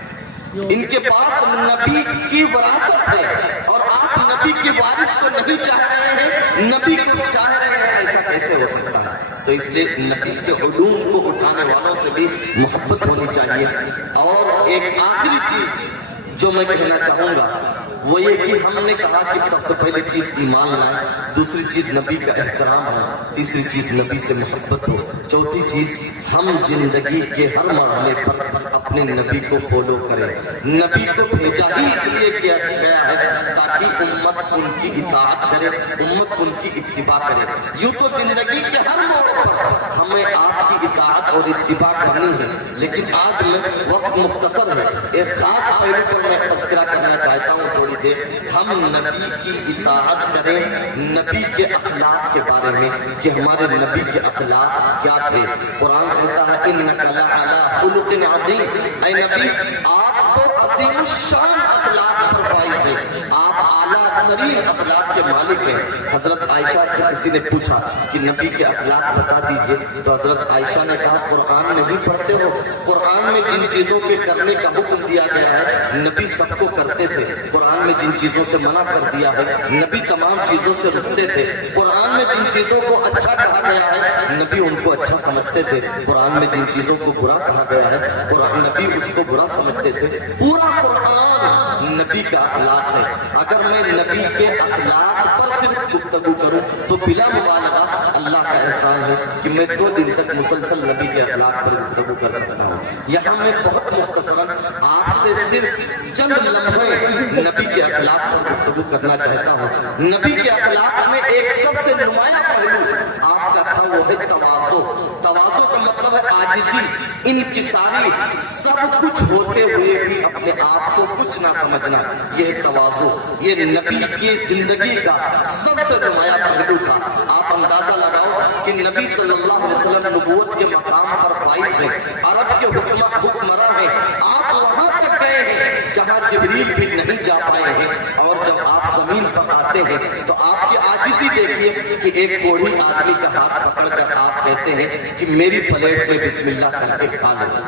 ان کے پاس نبی کی وراثت ہے اور آپ نبی کے وارث کو نہیں چاہ رہے ہیں، نبی کو چاہ رہے ہیں، ایسا کیسے ہو سکتا ہے؟ تو اس لیے نبی کے علوم کو اٹھانے والوں سے بھی محبت ہونی چاہیے۔ اور ایک آخری چیز جو میں کہنا چاہوں گا وہ یہ کہ ہم نے کہا کہ سب سے پہلی چیز ایمان لائیں، دوسری چیز نبی کا احترام ہو، تیسری چیز نبی سے محبت ہو، چوتھی چیز ہم زندگی کے ہر مرحلے پر اپنے نبی کو فالو کریں۔ نبی کو بھیجا ہی اس لیے کیا گیا ہے تاکہ امت ان کی اطاعت کرے، امت ان کی اتباع کرے۔ یوں تو زندگی کے ہر موڑ پر ہمیں آپ کی اطاعت اور اتباع کرنی ہے، لیکن آج میں وقت مختصر ہے، ایک خاص پہلو پر میں تذکرہ کرنا چاہتا ہوں تھوڑی دیر۔ ہم نبی کی اطاعت کریں، نبی کے اخلاق کے بارے میں کہ ہمارے نبی کے اخلاق کیا تھے۔ قرآن کہتا ہے اِنَّكَ لَعَلَىٰ خُلُقٍ عَظِيمٍ، اے نبی آپ کو عظیم الشان اخلاق پر فائز ہے، آپ اعلیٰ ترین اخلاق کے مالک ہیں۔ حضرت عائشہ سے کسی نے پوچھا کہ نبی کے اخلاق بتا دیجئے، تو حضرت عائشہ نے کہا قرآن نہیں پڑھتے ہو؟ قرآن میں جن چیزوں کے کرنے کا حکم دیا گیا ہے نبی سب کو کرتے تھے، قرآن میں جن چیزوں سے منع کر دیا ہے نبی تمام چیزوں سے رکتے تھے، قرآن میں جن چیزوں کو اچھا کہا گیا ہے نبی ان کو اچھا سمجھتے تھے، قرآن میں جن چیزوں کو برا کہا گیا ہے قرآن نبی اس کو برا سمجھتے تھے۔ پورا قرآن نبی کا اخلاق ہے۔ اگر میں نبی کے اخلاق پر صرف گفتگو کروں تو بلا مبالغہ اللہ کا احسان ہے کہ میں 2 دن تک مسلسل نبی کے اخلاق پر گفتگو کر سکتا ہوں۔ یہاں میں بہت مختصراً آپ سے صرف چند لمحے نبی کے اخلاق پر گفتگو کرنا چاہتا ہوں۔ نبی کے اخلاق میں ایک سب سے نمایاں پہلو آپ کا تھا، وہ ہے تواضع۔ تواضع کا مطلب ہے عاجزی، انکساری، سب کچھ ہوتے ہوئے بھی اپنے آپ کو کچھ نہ سمجھنا، یہ ہے تواضع۔ یہ نبی کی زندگی کا سب سے نمایاں پہلو تھا۔ آپ اندازہ لگاؤ کہ نبی صلی اللہ علیہ وسلم نبوت کے مقام پر فائز ہیں، عرب کے حکمراں ہیں، آپ وہاں تک گئے ہیں جہاں جبریل بھی نہیں جا پائے ہیں، اور جب آپ زمین پر آتے ہیں تو آپ کی عاجزی دیکھیے کہ ایک کوڑھی آدمی کا ہاتھ پکڑ کر آپ کہتے ہیں کہ میری پلیٹ میں بسم اللہ کر کے کھا لو۔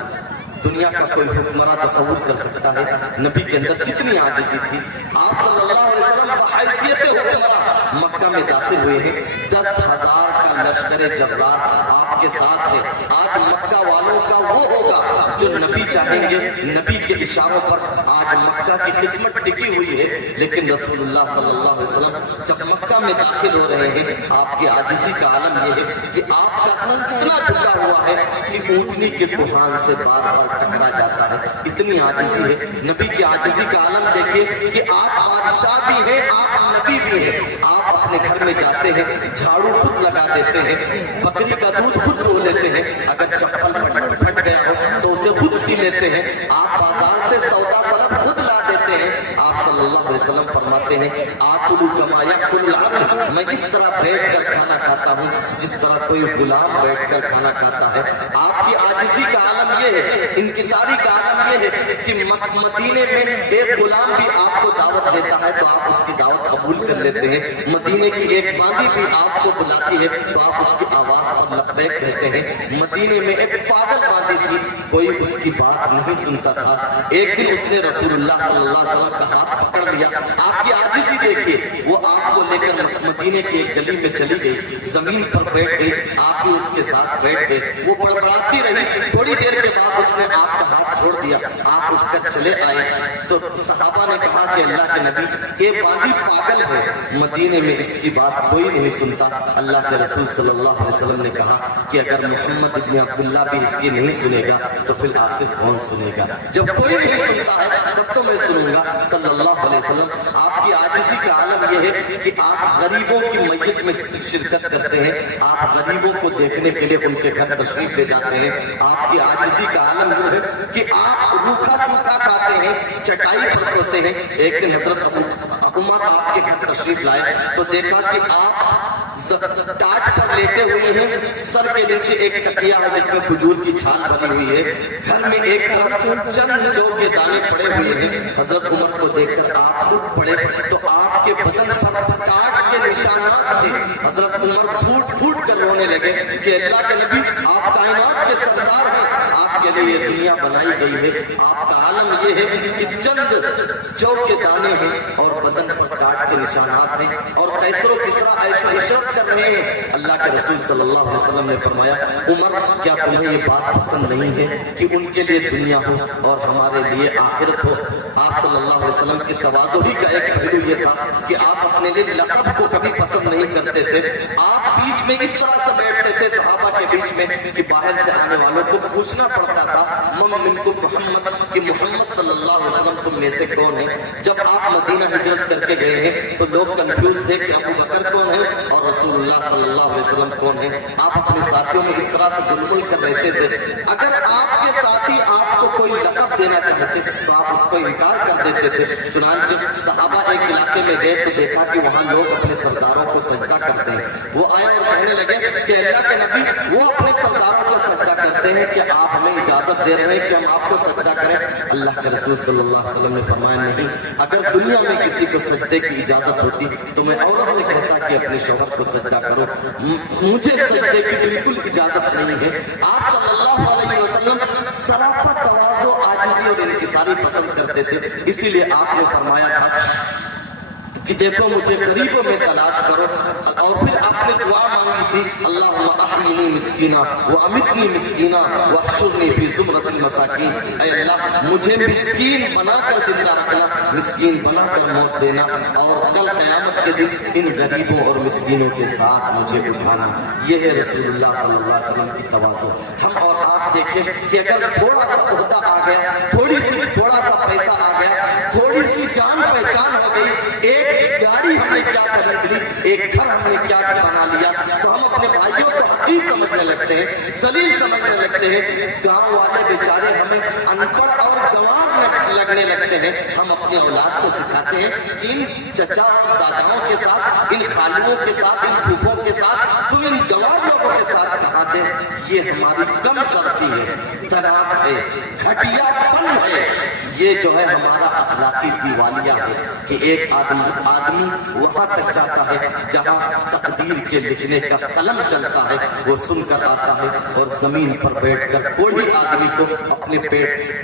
دنیا کا کوئی حکمراں تصور کر سکتا ہے نبی کے اندر کتنی عاجزی تھی؟ آپ صلی اللہ علیہ وسلم بحیثیت حکمراں مکہ میں داخل ہوئے ہیں، 10,000 کا لشکر جبار آپ کے ساتھ ہے۔ آج مکہ والوں کا وہ ہوگا جو نبی چاہیں گے، نبی کے اشاروں پر آج مکہ کی قسمت ٹکی ہوئی ہے، لیکن رسول اللہ صلی اللہ علیہ وسلم جب مکہ میں داخل ہو رہے ہیں آپ کی عاجزی کا عالم یہ ہے کہ آپ کا سر اتنا جھکا ہوا ہے کہ اونٹنی کے کوہان سے بار بار ٹکرا جاتا ہے، اتنی عاجزی ہے۔ نبی کی عاجزی کا عالم دیکھیں کہ آپ بادشاہ بھی ہیں، آپ نبی بھی ہیں، آپ اپنے گھر میں جاتے ہیں جھاڑو خود لگا دیتے ہیں، بکری کا دودھ خود دھو لیتے ہیں، اگر چپل پھٹ گیا ہو تو اسے خود سی لیتے ہیں، آپ بازار سے سودا سلب خود لا دیتے ہیں۔ آپ صلی اللہ علیہ وسلم فرماتے ہیں آکلو کما یاکل العبد، میں اس طرح بیٹھ کر کھانا کھاتا ہوں جس طرح کوئی غلام بیٹھ کر کھانا کھاتا ہے۔ آپ کی عاجزی کا عالم یہ ہے، انکساری کا عالم یہ ہے کہ مدینے میں ایک غلام بھی آپ کو دعوت دیتا ہے تو آپ اس کی دعوت قبول کر لیتے ہیں، مدینے کی ایک باندی بھی آپ کو بلاتی ہے تو آپ اس کی آواز پر لبیک کہتے ہیں۔ مدینے میں ایک پاگل باندی تھی، کوئی اس کی بات نہیں سنتا تھا، ایک دن اس نے رسول اللہ صلی اللہ علیہ وسلم کا ہاتھ پکڑ لیا۔ آپ کی عاجزی دیکھیے، وہ آپ کو لے لے کر مدینے کی ایک گلی میں چلی گئی, زمین پر بیٹھ گئی, آپ بھی اس کے ساتھ بیٹھ گئے. وہ بڑبڑاتی رہی, تھوڑی دیر کے بعد اس نے آپ کا ہاتھ چھوڑ دیا, آپ اٹھ کر چلے آئے. تو صحابہ نے کہا کہ اللہ کے نبی یہ باندی پاگل ہے, مدینے میں اس کی بات کوئی نہیں سنتا. اللہ کے رسول صلی اللہ علیہ وسلم نے کہا کہ اگر محمد ابن عبداللہ بھی اس کی نہیں سنے گا تو پھر آخر کون سنے گا؟ جب کوئی نہیں سنتا ہے تب تو میں سنوں گا. صلی اللہ علیہ وسلم آپ کی عاجزی کا عالم یہ ہے کہ آپ غریبوں کی میت میں شرکت کرتے ہیں, آپ غریبوں کو دیکھنے کے لیے ان کے گھر تشریف لے جاتے ہیں. آپ کی عاجزی کا عالم یہ ہے کہ آپ روکھا سوکھا کھاتے ہیں, چٹائی پر سوتے ہیں. ایک دن حضرت عمر آپ کے گھر تشریف لائے تو دیکھا کہ آپ ٹاٹ پر لیٹے ہوئے ہیں, سر کے نیچے ایک تکیا ہے جس میں کھجور کی چھال بنی ہوئی ہے, گھر میں ایک طرف چند جو کے دانے پڑے ہوئے ہیں. حضرت عمر کو دیکھ کر آپ اٹھ پڑے تو آپ کے بدن پر ٹاٹ کے نشانات تھے. حضرت عمر پھوٹ پھوٹ کر رونے لگے کہ اللہ کے نبی آپ کائنات کے سردار ہیں, آپ کے لیے یہ دنیا بنائی گئی ہے, آپ کا عالم یہ ہے کہ چند جو کے دانے ہیں اور بدن پر ٹاٹ کے نشانات ہیں اور کیسر و کسرا عیش و عشرت کر رہے ہیں. اللہ کے رسول صلی اللہ علیہ وسلم نے فرمایا عمر کیا تمہیں یہ بات پسند نہیں ہے کہ ان کے لیے دنیا ہو اور ہمارے لیے آخرت ہو؟ آپ صلی اللہ علیہ وسلم کی تواضع ہی کا ایک پہلو یہ تھا کہ آپ اپنے لیے لقب کو کبھی پسند نہیں کرتے تھے. آپ بیچ میں اس طرح سے بیٹھتے تھے صحابہ کے بیچ میں کہ باہر سے آنے والوں کو پوچھنا پڑتا تھا من منکم محمد, کہ محمد صلی اللہ علیہ وسلم تم میں سے کون ہے؟ جب آپ مدینہ ہجرت کر کے گئے ہیں تو لوگ کنفیوز تھے کہ ابو بکر کون ہے اور رسول اللہ صلی اللہ علیہ وسلم کون ہے. آپ اپنے ساتھیوں میں اس طرح سے گلمل کر رہتے تھے. اگر آپ کے ساتھی آپ کو کوئی لقب دینا چاہتے تو آپ اس کو انکار کر دیتے تھے. چنانچہ صحابہ ایک علاقے میں گئے تو دیکھا کہ وہاں لوگ اپنے سرداروں کو سجدہ کرتے ہیں. وہ آئے اور کہنے لگے کہ اللہ کے نبی وہ اپنے سرداروں کو سجدہ کرتے ہیں کہ آپ ہمیں اجازت دے رہے ہیں کہ ہم آپ کو سجدہ کریں؟ اللہ کے رسول صلی اللہ علیہ وسلم نے فرمایا نہیں, اگر دنیا میں کسی کو سجدے کی اجازت ہوتی تو میں عورت سے کہتا کہ اپنے شوہر کو سجدہ کرو, مجھے سجدے کی بالکل اجازت نہیں ہے. آپ صلی اللہ علیہ وسلم سراپا تواضع, عاجزی اور انکساری پسند کرتے تھے. اسی لیے آپ نے فرمایا تھا کہ دیکھو مجھے غریبوں میں تلاش کرو, اور پھر آپ نے دعا مانگی تھی اللہم احیینی مسکینا وامتنی مسکینا واحشرنی فی زمرۃ المساکین. اے اللہ مجھے مسکین بنا کر زندہ رکھنا, مسکین بنا کر موت دینا, اور کل قیامت کے دن ان غریبوں اور مسکینوں کے ساتھ مجھے اٹھانا. یہ ہے رسول اللہ صلی اللہ علیہ وسلم کی تواضع. ہم اور آپ دیکھیں کہ اگر تھوڑا سا عہدہ آ گیا, تھوڑا سا پیسہ آ گیا, تھوڑی سی جان پہچان ہو گئی, ایک گاڑی ہم نے کیا خرید لی, ایک گھر ہم نے کیا بنا لیا, تو ہم اپنے بھائیوں کو حقیر سمجھنے لگتے ہیں, ذلیل سمجھنے لگتے ہیں. گاؤں والے بیچارے ہمیں ان پڑھ اور گنوار لگنے لگتے ہیں. ہم اپنے اولاد کو سکھاتے ہیں کہ ان چچا اور داداؤں کے ساتھ, ان خالوں کے ساتھ, ان پھوپھوں کے ساتھ تم ان گنوار لوگوں کے ساتھ کہا دیں. یہ ہماری کم صرفی ہے, تناک ہے, گھٹیا پن ہے. یہ جو ہے ہمارا اخلاقی دیوالیہ ہے کہ ایک آدمی وہاں تک جاتا ہے جہاں تقدیر کے لکھنے کا قلم چلتا ہے, وہ سن کر آتا ہے اور زمین پر بیٹھ کر کوئی آدمی کو اپنے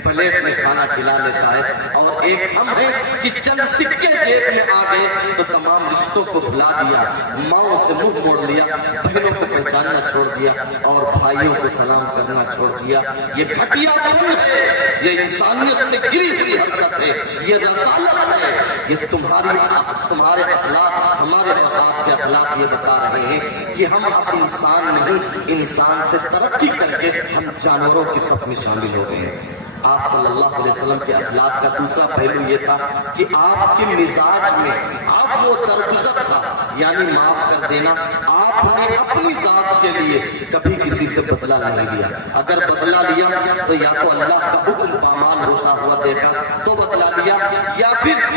پلیٹ میں کھانا کھلا لیتا ہے. اور ایک ہم ہیں کہ چند سکے جیب میں آ گئے تو تمام رشتوں کو بھلا دیا, ماؤں سے منہ موڑ لیا, بہنوں کو پہچاننا چھوڑ دیا اور بھائیوں کو سلام کرنا چھوڑ دیا. یہ گھٹیا پن ہے, یہ انسانیت سے گری ہوئی حرکت ہے, یہ رسالت ہے. یہ تمہارے اخلاق, ہمارے اور آپ کے اخلاق یہ بتا رہے ہیں کہ ہم اب انسان نہیں, انسان سے ترقی کر کے ہم جانوروں کی صف میں شامل ہو گئے ہیں. آپ صلی اللہ علیہ وسلم کے اخلاق کا دوسرا پہلو یہ تھا کہ آپ کے مزاج میں آپ وہ درگزر تھا, یعنی معاف کر دینا. آپ نے اپنی ذات کے لیے کبھی کسی سے بدلہ نہیں لیا. اگر بدلہ لیا تو یا تو اللہ کا حکم پامال ہوتا ہوا دیکھا تو بدلہ لیا, یا پھر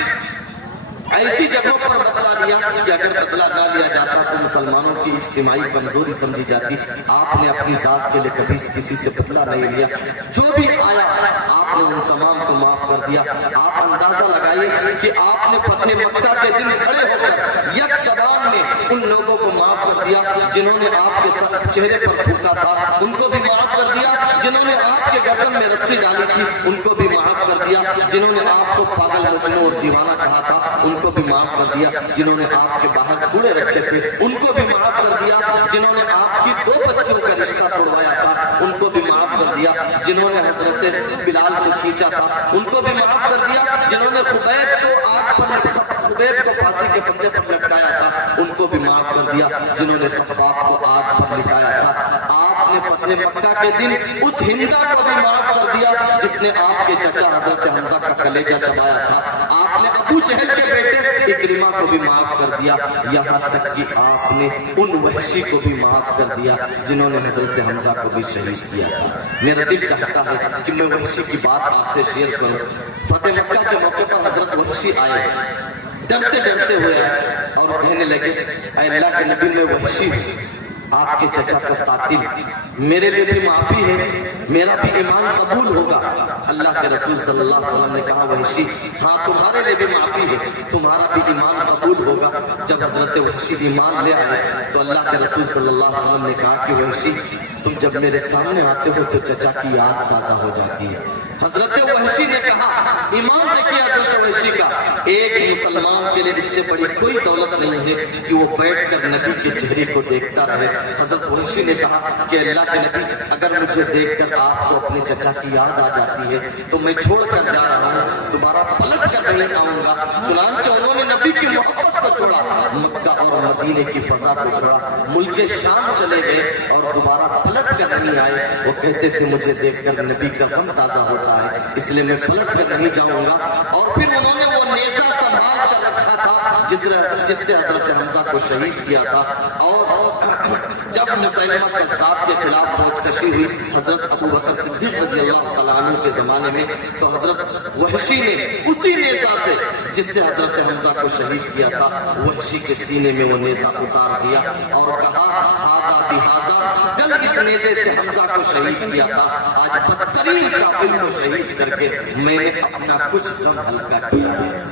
ایسی جگہوں پر بدلہ لیا کہ اگر بدلہ نہ لیا جاتا تو مسلمانوں کی اجتماعی کمزوری سمجھی جاتی. آپ نے اپنی ذات کے لیے کبھی کسی سے بدلہ نہیں لیا. جو بھی آیا آپ نے ان تمام کو معاف کر دیا. آپ اندازہ لگائیے کہ آپ نے فتح مکہ کے دن کھڑے ہو کر یک زبان میں ان لوگوں کو معاف کر دیا جنہوں نے آپ کے چہرے پر تھوکا تھا ان کو بھی معاف کر دیا، جنہوں نے آپ کے گردن میں رسی ڈالی تھی ان کو بھی معاف کر دیا، جنہوں نے آپ کو پاگل مجنون اور دیوانہ کہا تھا ان کو بھی معاف کر دیا، جنہوں نے آپ کے باہر کوڑے رکھے تھے ان کو بھی معاف کر دیا، جنہوں نے آپ کی 2 بچوں کا رشتہ توڑوایا تھا ان کو بھی معاف کر دیا، جنہوں نے حضرت بلال کو کھینچا تھا ان کو بھی معاف کر دیا، جنہوں نے خبیب کو پھانسی کے پھندے پر لٹکایا تھا ان کو بھی معاف کر دیا، جنہوں نے خباب کو آگ پر لٹایا تھا۔ آپ نے فتح مکہ کے دن اس ہندا کو بھی معاف کر دیا جس نے آپ کے چچا حضرت حمزہ کا کلیجہ چبایا تھا، آپ نے ابو جہل کے بیٹے اکرمہ کو بھی معاف کر دیا، یہاں تک کہ آپ نے ان وحشی کو بھی معاف کر دیا جنہوں نے حضرت حمزہ کو بھی شہید کیا تھا۔ میرا دل چاہتا ہے کہ میں وحشی کی بات آپ سے شیئر کروں۔ فتح مکہ کے موقع پر حضرت وحشی آئے، ڈرتے ڈرتے ہوئے آئے اور کہنے لگے اے اللہ کے نبی میں وحشی آپ کے چچا کا قاتل، میرے لیے بھی معافی ہے، میرا بھی ایمان قبول ہوگا۔ اللہ کے رسول صلی اللہ علیہ وسلم نے کہا وحشی ہاں تمہارے لیے بھی معافی ہے، تمہارا بھی ایمان قبول ہوگا۔ جب حضرت وحشی ایمان لے آئے تو اللہ کے رسول صلی اللہ علیہ وسلم نے کہا کہ وحشی تم جب میرے سامنے آتے ہو تو چچا کی یاد تازہ ہو جاتی ہے۔ حضرت وحشی نے کہا ایمان دیکھیے حضرت وحشی کا، ایک مسلمان کے لیے اس سے بڑی کوئی دولت نہیں ہے کہ وہ بیٹھ کر نبی کے چہرے کو دیکھتا رہے۔ حضرت وحشی نے کہا کہ اللہ کے نبی اگر مجھے دیکھ کر آپ کو اپنے چچا کی یاد آ جاتی ہے تو میں چھوڑ کر جا رہا ہوں، دوبارہ پلٹ کر نہیں آؤں گا۔ چنانچہ انہوں نے نبی کی محبت کو چھوڑا، مکہ اور مدینے کی فضا کو چھوڑا، ملک شام چلے گئے اور دوبارہ پلٹ کر نہیں آئے۔ وہ کہتے تھے مجھے دیکھ کر نبی کا غم تازہ ہوتا ہے اس لیے میں پلٹ کر نہیں جاؤں گا۔ اور پھر انہوں نے وہ نیزہ سنبھال کر رکھا تھا جس سے حضرت حمزہ کو شہید کیا تھا۔ اور جب مسیلمہ کذاب کے خلاف فوج کشی ہوئی حضرت ابو بکر صدیق رضی اللہ تعالیٰ عنہ کے زمانے میں تو حضرت وحشی نے اسی نیزہ سے جس سے حضرت حمزہ کو شہید کیا تھا وحشی کے سینے میں وہ نیزہ اتار دیا اور کہا ہاذا بہذا، کل اس نیزے سے حمزہ کو شہید کیا تھا، آج بدترین کافر کو شہید کر کے میں نے اپنا کچھ غم ہلکا کیا ہے۔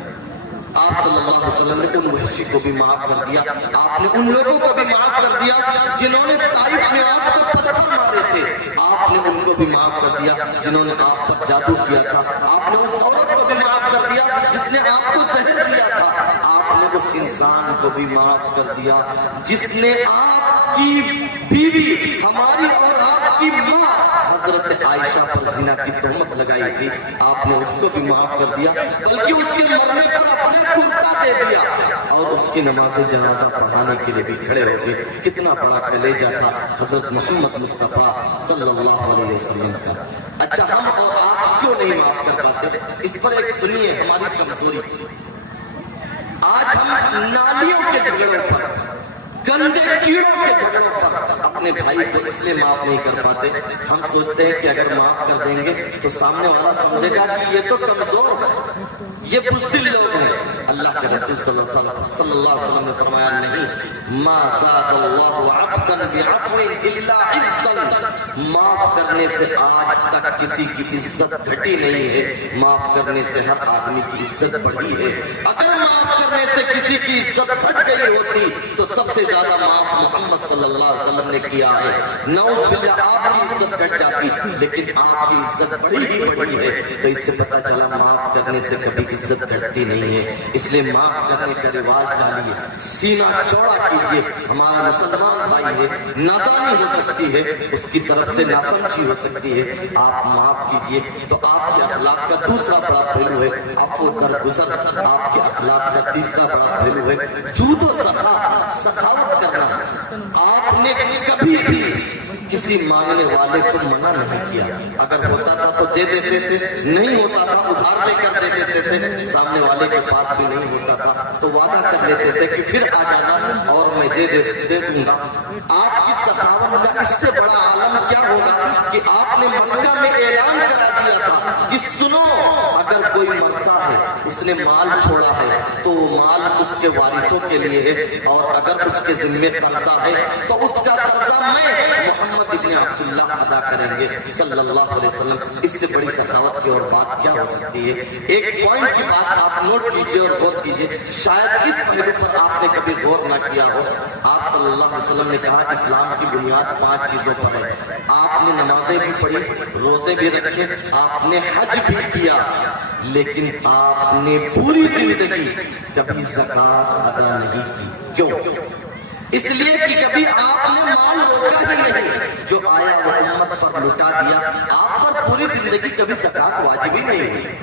آپ صلی اللہ علیہ وسلم نے ان وحشی کو بھی معاف کر دیا، آپ نے ان لوگوں کو بھی معاف کر دیا جنہوں نے طائف میں آپ کو پتھر مارے تھے، آپ نے ان کو بھی معاف کر دیا جنہوں نے آپ پر جادو کیا تھا، آپ نے اس عورت کو بھی معاف کر دیا جس نے آپ کو زہر دیا تھا، آپ نے اس انسان کو بھی معاف کر دیا جس نے آپ کی بیوی ہماری اور آپ کی ماں حضرت عائشہ پر زنا کی تہمت لگائی تھی، آپ نے اس کو بھی معاف کر دیا، بلکہ اس کے مرنے پر اپنے کرتا دے دیا اور اس کی نماز جنازہ پڑھانے کے لیے بھی کھڑے ہو گئے۔ کتنا بڑا کلیجہ تھا حضرت محمد مصطفیٰ صلی اللہ علیہ وسلم کا۔ اچھا ہم اور آپ کیوں نہیں معاف کر پاتے؟ اس پر ایک سنیے ہماری کمزوری۔ آج ہم نالیوں کے جھگڑوں پر، گندے کیڑوں کے جھگڑوں پر اپنے بھائی کو اس لیے معاف نہیں کر پاتے، ہم سوچتے ہیں کہ اگر معاف کر دیں گے تو سامنے والا سمجھے گا کہ یہ تو کمزور ہے، یہ بزدل لوگ ہیں۔ اللہ کے رسول صلی اللہ علیہ وسلم نے فرمایا نہیں، ما زاد اللہ عبدا بعفو الا عزا، معاف کرنے سے آج تک کسی کی عزت گھٹی نہیں ہے، معاف کرنے سے ہر آدمی کی عزت بڑھی ہے۔ اگر معاف کرنے سے کسی کی عزت گھٹ گئی ہوتی تو سب سے زیادہ معاف محمد صلی اللہ علیہ وسلم نے کیا ہے۔ نعوذ باللہ آپ کی عزت گھٹ جاتی لیکن آپ کی عزت بڑی ہی بڑی ہے، تو اس سے پتہ چلا معاف کرنے سے کبھی عزت گھٹتی نہیں ہے۔ اس لیے معاف کرنے کا رواج ڈالیے، سینہ چوڑا کیجیے۔ ہمارا مسلمان بھائی ہے، نادانی ہو سکتی ہے، اس کی طرف سے ناسمجھی ہو سکتی ہے، آپ معاف کیجیے تو آپ کے اخلاق کا دوسرا بڑا پہلو ہے عفو درگزر، آپ کے اخلاق کا تیسرا بڑا پہلو ہے جود و سخاوت کرنا۔ آپ نے کبھی بھی کسی مانگنے والے کو منع نہیں کیا، اگر ہوتا تھا تو دے دیتے تھے، نہیں ہوتا تھا ادھار لے کر دے دیتے تھے، سامنے والے کے پاس بھی نہیں ہوتا تھا تو وعدہ کر لیتے تھے کہ پھر آ جانا اور میں دے دوں گا۔ آپ کی سخاوت کا اس سے بڑا عالم کیا ہوگا کہ آپ نے مکہ میں اعلان کرا دیا تھا کہ سنو اگر کوئی مرتا ہے اس نے مال چھوڑا ہے تو وہ مال اس کے وارثوں کے لیے ہے، اور اگر اس کے ذمہ قرضہ ہے تو اس کا قرضہ میں محمد ابن عبداللہ ادا کریں گے صلی اللہ علیہ وسلم، اس سے بڑی سخاوت کی اور بات کیا ہو سکتی ہے؟ ایک پوائنٹ کی بات آپ نوٹ کیجئے اور غور کیجئے، شاید اس پہلو پر آپ نے کبھی غور نہ کیا ہو۔ آپ صلی اللہ علیہ وسلم نے کہا اسلام کی بنیاد 5 چیزوں پر ہے۔ آپ نے نمازیں بھی پڑھی، روزے بھی رکھے، آپ نے حج بھی کیا، لیکن آپ نے پوری زندگی کبھی زکوٰۃ ادا نہیں کی۔ کیوں؟ اس لیے کہ کبھی آپ نے مال روکا ہی نہیں، جو آیا وہ امت پر لٹا دیا۔ آپ پر پوری زندگی کبھی زکوٰۃ واجب ہی نہیں ہوئی۔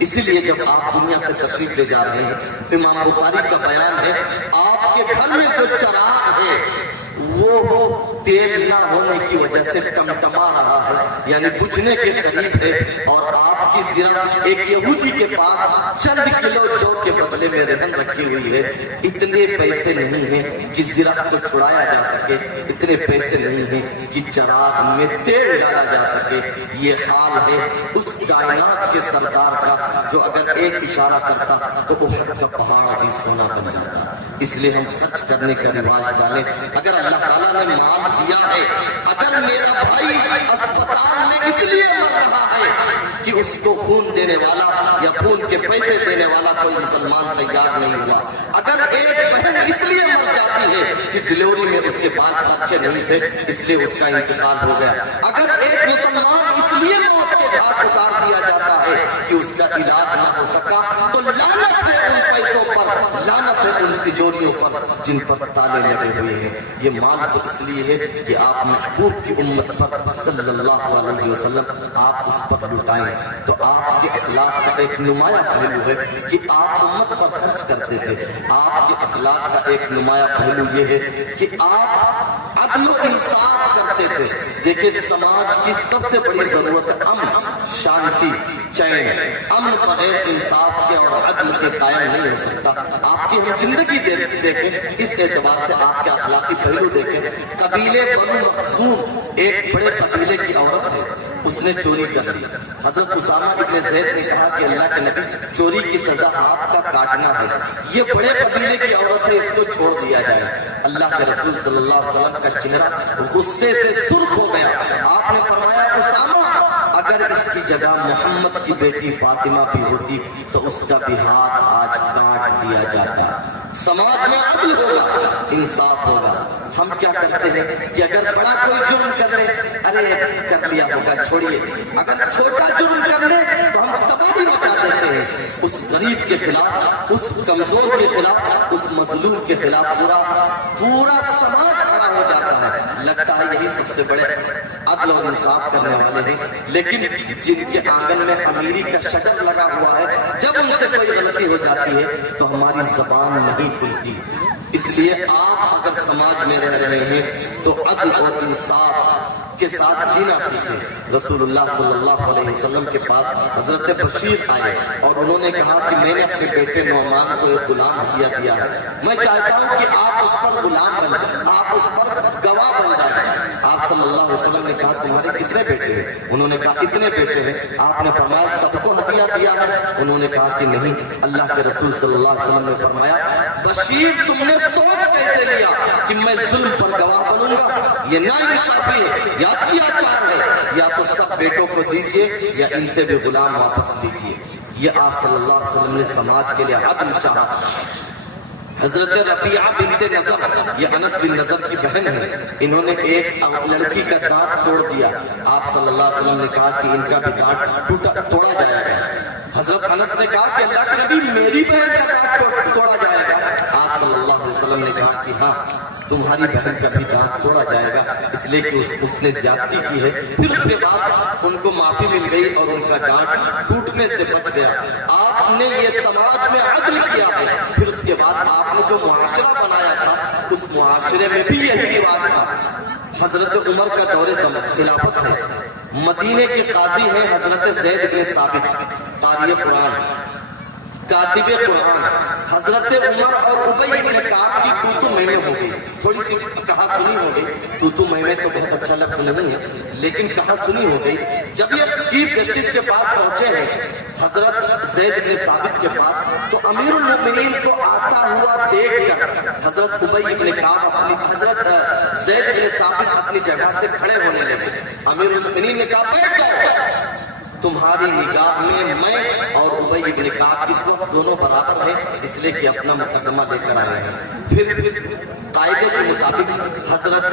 اسی لیے جب آپ دنیا سے تشریف لے جا رہے ہیں، امام بخاری کا بیان ہے، آپ کے گھر میں جو چراغ ہے وہ تیل نہ ہونے کی وجہ سے ٹمٹما رہا ہے، یعنی بجھنے کے قریب ہے، اور آپ کی زرہ ایک یہودی کے پاس چند کلو جو کے بدلے میں رہن رکھی ہوئی ہے۔ اتنے پیسے نہیں ہیں کہ زرہ کو چھڑایا جا سکے، اتنے پیسے نہیں ہیں کہ چراغ میں تیل ڈالا جا سکے۔ یہ حال ہے اس کائنات کے سردار کا جو اگر ایک اشارہ کرتا تو احد کا پہاڑ بھی سونا بن جاتا۔ اس لیے ہم خرچ کرنے کا رواج ڈالیں۔ اگر اللہ تعالیٰ نے مال دیا ہے، اگر میرا بھائی اسپتال میں اس لیے مر رہا ہے کہ اس کو خون دینے والا یا خون کے پیسے دینے والا کوئی مسلمان تیار نہیں ہوا، اگر ایک بہن اس لیے مر جاتی ہے کہ ڈلیوری میں اس کے پاس خرچے نہیں تھے اس لیے اس کا انتقال ہو گیا، اگر ایک مسلمان اس لیے موت کے گھاٹ اتار دیا جاتا ہے کہ اس کا علاج نہ ہو سکا، تو لعنت ہے ان پیسوں پر، لعنت ہے ان تجوریوں پر جن پر تالے لگے ہوئے ہیں۔ یہ مال تو اس لیے ہے کہ آپ محبوب کی امت پر صلی اللہ علیہ وسلم آپ اس پر لٹائیں۔ تو آپ کے اخلاق کا ایک نمایاں پہلو ہے کہ آپ امت پر خرچ کرتے تھے۔ آپ کے اخلاق کا ایک نمایاں پہلو یہ ہے کہ آپ عدل و انصاف کرتے تھے۔ دیکھیں سماج کی سب سے بڑی ضرورت امن، شانتی، چین۔ امن بغیر انصاف کے اور عدل کے قائم نہیں ہو سکتا۔ آپ کی ہم زندگی دیکھیں، اس اعتبار سے آپ کے اخلاقی پہلو دیکھیں۔ قبیلے بنو مخزوم ایک بڑے قبیلے کی عورت ہے، اس نے چوری کر لی۔ حضرت اسامہ ابن زید نے کہا کہ اللہ کے نبی چوری کی سزا ہاتھ کا کاٹنا ہے، یہ بڑے قبیلے کی عورت ہے، اس کو چھوڑ دیا جائے۔ اللہ کے رسول صلی اللہ علیہ وسلم کا چہرہ غصے سے سرخ ہو گیا۔ آپ نے فرمایا اسامہ اگر اس کی جگہ محمد کی بیٹی فاطمہ بھی ہوتی تو اس کا بھی ہاتھ آج کاٹ دیا جاتا۔ سماج میں عدل ہوگا، انصاف ہوگا۔ ہم کیا کرتے ہیں کہ اگر بڑا کوئی جرم کر لے، ارے کر لیا ہوگا چھوڑیے، اگر چھوٹا جرم کر لے تو ہم تباہی مچا دیتے ہیں۔ اس غریب کے خلاف، اس کمزور کے خلاف، اس مظلوم کے خلاف پورا سماج کھڑا ہو جاتا ہے۔ لگتا ہے یہی سب سے بڑے عدل اور انصاف کرنے والے ہیں، لیکن جن کے آنگن میں امیری کا شجر لگا ہوا ہے، جب ان سے کوئی غلطی ہو جاتی ہے تو ہماری زبان نہیں کھلتی۔ اس لیے آپ اگر سماج میں رہ رہے ہیں تو عدل اور انصاف کے ساتھ جینا سیکھیں۔ رسول اللہ صلی اللہ علیہ وسلم کے پاس حضرت بشیر آئے اور انہوں نے کہا کہ میں نے اپنے بیٹے نعمان کو ایک غلام ہدیہ دیا ہے، میں چاہتا ہوں کہ آپ اس پر غلام بن جائیں، آپ اس پر گواہ بن جائیں۔ آپ صلی اللہ علیہ وسلم نے کہا تمہارے کتنے بیٹے ہیں؟ انہوں نے کہا اتنے بیٹے ہیں۔ آپ نے فرمایا سب کو ہدیہ دیا ہے؟ انہوں نے کہا کہ نہیں۔ اللہ کے رسول صلی اللہ علیہ وسلم نے فرمایا بشیر تم نے سوچ کیسے لیا کہ میں ظلم پر گواہ بنوں گا؟ یہ ناانصافی ہے، یا اچار ہے، یا تو سب بیٹوں کو دیجئے یا ان سے بھی غلام واپس لیجئے۔ یہ آپ صلی اللہ علیہ وسلم نے سماج کے لیے عدل چاہا۔ حضرت ربیعہ بنت نضر، یہ انس بن نضر کی بہن ہے، انہوں نے ایک لڑکی کا دانت توڑ دیا۔ آپ صلی اللہ علیہ وسلم نے کہا کہ ان کا بھی دانت توڑا جائے گا۔ حضرت انس نے کہا کہ اللہ کے نبی میری بہن کا دانت توڑا جائے گا؟ آپ صلی اللہ علیہ وسلم نے کہا کہ ہاں تمہاری بہن کا بھی دانت توڑا جائے گا، اس لیے کہ اس نے زیادتی کی ہے۔ پھر اس کے بعد ان کو معافی مل گئی اور ان کا دانت ٹوٹنے سے بچ گیا۔ آپ نے یہ سماج میں عدل کیا ہے۔ پھر اس کے بعد آپ نے جو معاشرہ بنایا تھا اس معاشرے میں بھی یہی رواج تھا۔ حضرت عمر کا دور خلافت ہے، مدینے کے قاضی ہیں حضرت زید بن ثابت، قاری قرآن، کاتب قرآن۔ حضرت عمر اور ابی بن کعب کی تو میں ہو گئی، تھوڑی سی کہا سنی ہو گئی۔ تو میں تو بہت اچھا لفظ نہیں ہے لیکن کہا سنی ہو گئی۔ جب یہ چیف جسٹس کے پاس پہنچے ہیں حضرت زید بن ثابت کے پاس، تو امیر المؤمنین کو آتا ہوا دیکھ کر حضرت ابی بن کعب حضرت زید بن ثابت اپنی جگہ سے کھڑے ہونے لگے. امیر المؤمنین نے کہا بیٹھ جاؤ. تمہاری نگاہ میں میں اور ابی بن کعب اس وقت دونوں برابر ہیں اس لیے کہ اپنا مقدمہ لے کر آئے ہیں. پھر قاعدے کے مطابق حضرت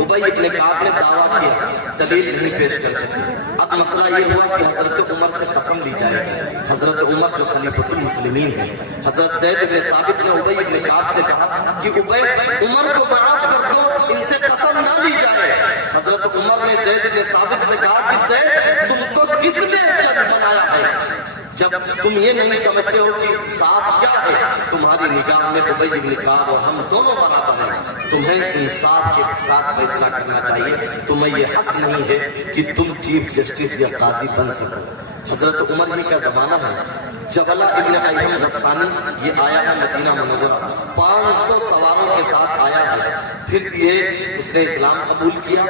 ابی بن کعب نے دعویٰ کیا, دلیل نہیں پیش کر سکے. اب مسئلہ یہ ہوا کہ حضرت عمر سے قسم لی جائے گی. حضرت عمر جو خلیفۃ المسلمین ہیں, حضرت زید بن ثابت نے ابی بن کعب سے کہا کہ ابی عمر کو معاف کر دو, ان سے قسم نہ لی جائے. حضرت عمر نے زید بن ثابت سے کہا کہ زید تم کو کس نے جج بنایا ہے؟ جب تم یہ نہیں سمجھتے ہو کہ انصاف کیا ہے, تمہاری نگاہ میں ابی بن کعب اور ہم دونوں برابر ہیں, تمہیں انصاف کے ساتھ فیصلہ کرنا چاہیے. تمہیں یہ حق نہیں ہے کہ تم چیف جسٹس یا قاضی بن سکو. حضرت عمر ہی کا زمانہ ہے. جبلہ ابن ایہم غسانی یہ آیا ہے مدینہ منورہ, 500 سواروں کے ساتھ آیا ہے. پھر یہ اس نے اسلام قبول کیا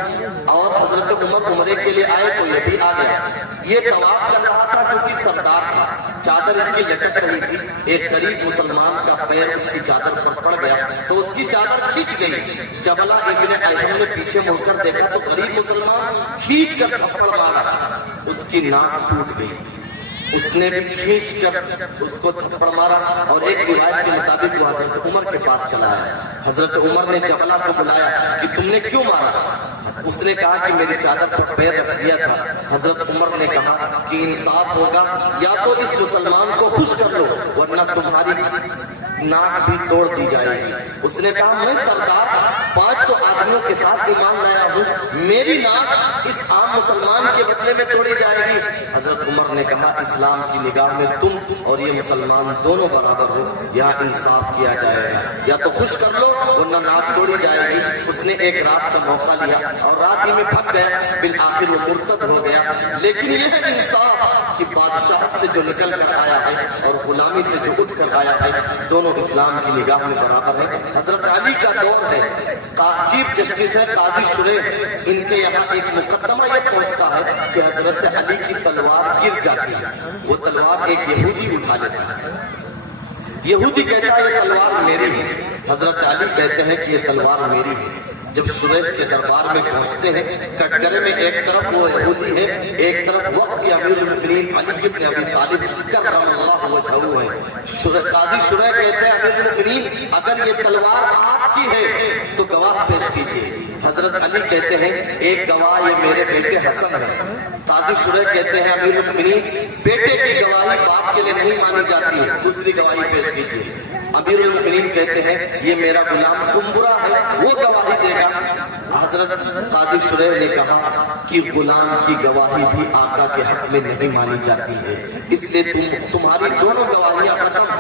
اور حضرت عمر عمرے کے لیے آئے تو یہ بھی آ گیا. یہ طواف کر رہا تھا جو کہ سردار تھا, چادر اس کی لٹک رہی تھی. ایک غریب مسلمان کا پیر اس کی چادر پر پڑ گیا تو اس کی چادر کھینچ گئی. جبلہ ابن ایہم نے پیچھے مڑ کر دیکھا تو غریب مسلمان کھینچ کر تھپڑ مارا, اس کی ناک ٹوٹ گئی. اس نے بھی کھینچ کر اس کو تھپڑ مارا اور ایک روایت کے مطابق وہ حضرت عمر کے پاس چلا ہے. حضرت عمر نے جبلہ کو بلایا کہ تم نے کیوں مارا؟ اس نے کہا کہ میری چادر پر پیر رکھ دیا تھا. حضرت عمر نے کہا کہ انصاف ہوگا, یا تو اس مسلمان کو خوش کر لو ورنہ تمہاری ناک بھی توڑ دی جائے گی. اس نے کہا میں سردار 500 آدمیوں کے ساتھ ایمان لایا ہوں, میری ناک اس عام مسلمان کے بدلے میں توڑی جائے گی. حضرت عمر نے کہا اسلام کی نگاہ میں تم اور یہ مسلمان دونوں برابر ہو, یہاں انصاف کیا جائے گا, یا تو خوش کر لو ورنہ ناک توڑی جائے گی. اس نے ایک رات کا موقع لیا اور رات ہی میں بھگ گیا. بالآخر وہ مرتد ہو گیا. لیکن یہ ہے انصاف کہ بادشاہت سے جو نکل کر آیا ہے اور غلامی سے جو اٹھ کر آیا ہے, دونوں اسلام کی نگاہ میں برابر ہے. حضرت علی کا دور ہے, چیف جسٹس ہے قاضی شریح. ان کے یہاں ایک مقدمہ یہ پہنچتا ہے کہ حضرت علی کی تلوار گر جاتی ہے. وہ تلوار ایک یہودی اٹھا لیتا ہے. یہودی کہتا ہے یہ تلوار میری ہے. حضرت علی کہتے ہیں کہ یہ تلوار میری ہے. جب شریح کے دربار میں پہنچتے ہیں, کٹگرے میں ایک طرف وہ یہودی ہے, ایک طرف وقت کے امیر المؤمنین علی بن ابی طالب کرم اللہ وجہہ ہے. قاضی شریح کہتے ہیں امیر المؤمنین اگر یہ تلوار آپ کی ہے تو گواہ پیش کیجیے. حضرت علی کہتے ہیں ایک گواہ یہ میرے بیٹے حسن ہے. قاضی شریح کہتے ہیں امیر المؤمنین بیٹے کی گواہی باپ کے لیے نہیں مانی جاتی ہے, دوسری گواہی پیش کیجیے. امیر المؤمنین کہتے ہیں یہ میرا غلام گمبرا ہے, وہ گواہی دے گا. حضرت قاضی شریح نے کہا کہ غلام کی گواہی بھی آقا کے حق میں نہیں مانی جاتی ہے, اس لیے تمہاری دونوں گواہیاں ختم.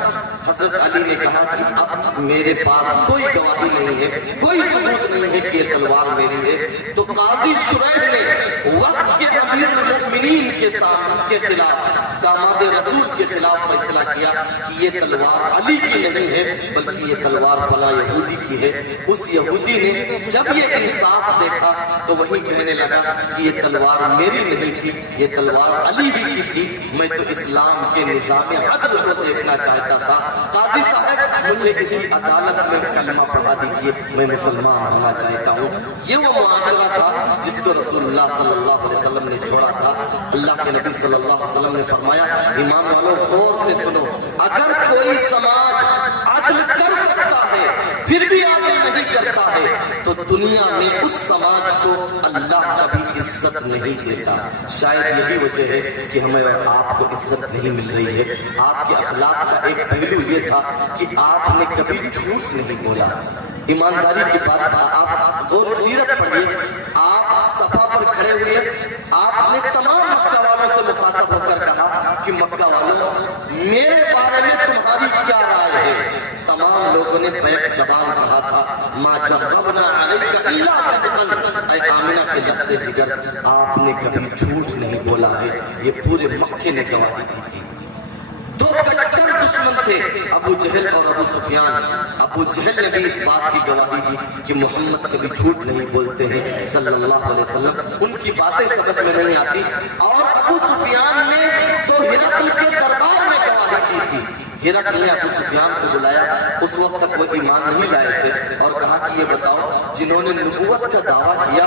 حضرت علی نے کہا کہ اب میرے پاس کوئی گواہی نہیں ہے, کوئی ثبوت نہیں ہے کہ یہ تلوار میری ہے. تو قاضی شریح نے وقت کے امیر المؤمنین کے خلاف, داماد رسول کے خلاف فیصلہ کیا کہ یہ تلوار علی کی نہیں ہے بلکہ یہ تلوار فلاں یہودی کی ہے. اس یہودی نے جب یہ انصاف دیکھا تو وہی کہنے لگا کہ یہ تلوار میری نہیں تھی, یہ تلوار علی ہی کی تھی. میں تو اسلام کے نظام عدل کو دیکھنا چاہتا تھا. قاضی صاحب مجھے اسی عدالت میں کلمہ پڑھا دیجیے, میں مسلمان ہونا چاہتا ہوں. یہ وہ معاشرہ تھا جس کو رسول اللہ صلی اللہ علیہ وسلم نے چھوڑا تھا. اللہ کے نبی صلی اللہ علیہ وسلم نے فرمایا, ایمان والوں غور سے سنو, اگر کوئی سماج عدل کر سکتا ہے پھر بھی عدل نہیں کرتا ہے تو دنیا میں اس سماج کو اللہ کبھی عزت نہیں دیتا. شاید یہی وجہ ہے کہ ہمیں اور آپ کو عزت نہیں مل رہی ہے. آپ کے اخلاق کا ایک پہلو یہ تھا کہ آپ نے کبھی جھوٹ نہیں بولا. ایمانداری کی بات, آپ غور سیرت پڑھیے, آپ صفا پر کھڑے ہوئے, آپ نے تمام مکہ والوں سے مخاطب ہو کر کہا کہ مکہ والوں میرے بارے میں تمہاری کیا رائے ہے. تمام لوگوں نے بیک زبان کہا تھا ما جربنا علیک الا صدقا, اے آمنہ کے لخت جگر آپ نے کبھی جھوٹ نہیں بولا ہے. یہ پورے مکے نے گواہی دی تھی. دو کٹر دشمن تھے, ابو جہل اور ابو سفیان. ابو جہل نے بھی اس بات کی گواہی دی کہ محمد کبھی جھوٹ نہیں بولتے ہیں صلی اللہ علیہ وسلم, ان کی باتیں سمجھ میں نہیں آتی. اور ابو سفیان نے تو ہرقل کے دربار میں گواہی دی تھی. ہرقل نے ابو سفیان کو بلایا, اس وقت تک وہ ایمان نہیں لائے تھے، اور کہا کہ یہ بتاؤ جنہوں نے نبوت کا دعویٰ کیا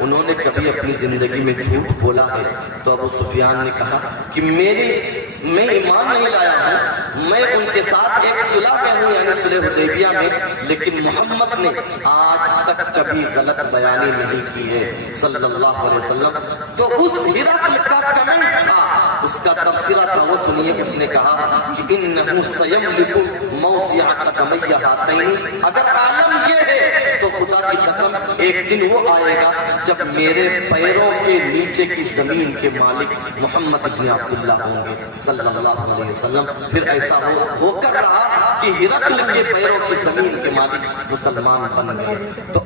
انہوں نے کبھی اپنی زندگی میں جھوٹ بولا ہے؟ تو ابو سفیان نے کہا کہ میں ایمان نہیں لایا ہوں، میں ان کے ساتھ ایک صلح میں ہوں، یعنی صلح حدیبیہ میں، لیکن محمد نے آج تک کبھی غلط بیانی نہیں کی ہے صلی اللہ علیہ وسلم۔ تو اس ہرقل کا کمنٹ تھا، اس کا تبصرہ تھا، وہ سنیے۔ اس نے کہا کہ انہ سیملک موضع قدمی ہاتین، اگر عالم یہ ہے تو خدا کی قسم ایک دن وہ آئے گا جب میرے پیروں کے نیچے کی زمین کے مالک محمد بن عبداللہ ہوں گے صلی اللہ علیہ وسلم۔ پھر ایسا ہو کر رہا کہ ہرقل کے پیروں کی زمین کے مالک مسلمان بن گئے۔ تو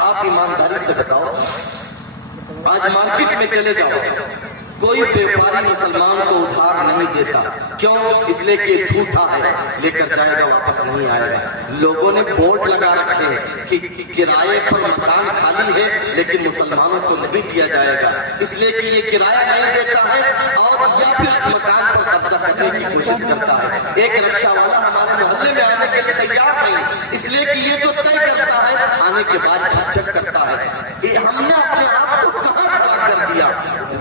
آپ ایمانداری سے بتاؤ، آج مارکیٹ میں چلے جاؤ، کوئی بیوپاری مسلمان کو ادھار نہیں دیتا، کیوں؟ اس لیے کہ جھوٹا ہے، لے کر جائے گا واپس نہیں آئے گا۔ لوگوں نے بورڈ لگا رکھے ہیں کہ کرائے پر مکان خالی ہے لیکن مسلمانوں کو نہیں دیا جائے گا، اس لیے کہ یہ کرایہ نہیں دیتا ہے اور یا پھر مکان پر قبضہ کرنے کی کوشش کرتا ہے۔ ایک رکشہ والا ہمارے محلے میں آنے کے لیے تیار نہیں، اس لیے کہ یہ جو طے کرتا ہے آنے کے بعد جھک کرتا ہے۔ ہم نے اپنے آپ کو کہاں کھڑا کر دیا؟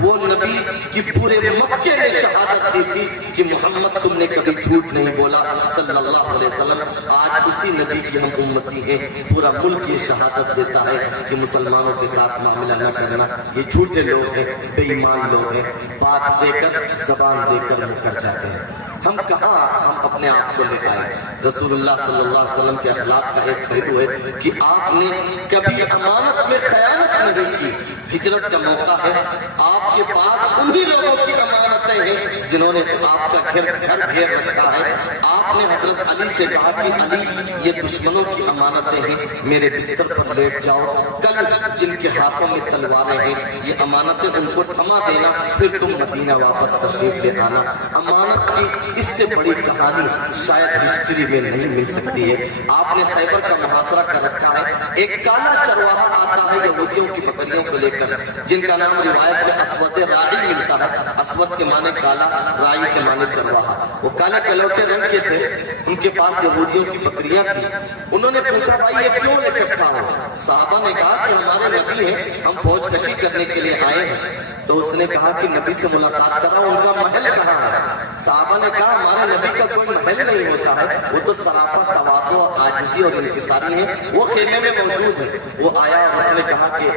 وہ نبی کہ پورے مکے نے شہادت دی تھی کہ محمد تم نے کبھی جھوٹ نہیں بولا صلی اللہ علیہ وسلم۔ آج اسی نبی کی ہم امتی ہیں، پورا ملک یہ شہادت دیتا ہے کہ مسلمانوں کے ساتھ معاملہ نہ کرنا، یہ جھوٹے لوگ ہیں، بے ایمان لوگ ہیں، بات دے کر زبان دے کر مکر جاتے ہیں۔ ہم کہاں ہم اپنے آپ کو لے آئے؟ رسول اللہ صلی اللہ علیہ وسلم کے اخلاق کا ایک پہلو ہے کہ آپ نے کبھی امانت میں خیانت نہیں کی۔ ہجرت کا موقع ہے، آپ کے پاس انہی لوگوں کی امانتیں ہیں جنہوں نے آپ کا گھر گھیر رکھا ہے۔ آپ نے حضرت علی سے کہا کہ علی یہ دشمنوں کی امانتیں ہیں، میرے بستر پر لیٹ جاؤ، کل جن کے ہاتھوں میں تلواریں ہیں یہ امانتیں ان کو تھما دینا، پھر تم مدینہ واپس تشریف لے آنا۔ امانت کی اس سے بڑی کہانی شاید ہسٹری میں نہیں مل سکتی ہے۔ آپ نے خیبر کا محاصرہ کر رکھا ہے، ایک کالا چرواہا آتا ہے یہودیوں کی بکریوں کو لے کر، جن کا نام روایت میں اسود راعی ملتا ہے۔ اسود کے معنی کالا، راعی کے معنی چرواہا۔ وہ کالے کلوٹے رنگ کے تھے، ان کے پاس یہودیوں کی بکریاں تھیں۔ انہوں نے پوچھا بھائی یہ کیوں اکٹھا ہو؟ صحابہ نے کہا کہ ہمارے نبی ہیں، ہم فوج کشی کرنے کے لیے آئے ہیں۔ تو اس نے کہا کہ نبی سے ملاقات کرا، ان کا محل کہاں ہے؟ صحابہ نے کہا ہمارے نبی کا کوئی محل نہیں ہوتا ہے، وہ تو سراپا تواضع، عاجزی اور انکساری ہے، وہ خیمے میں موجود ہے۔ وہ آیا اور اس نے کہا کہ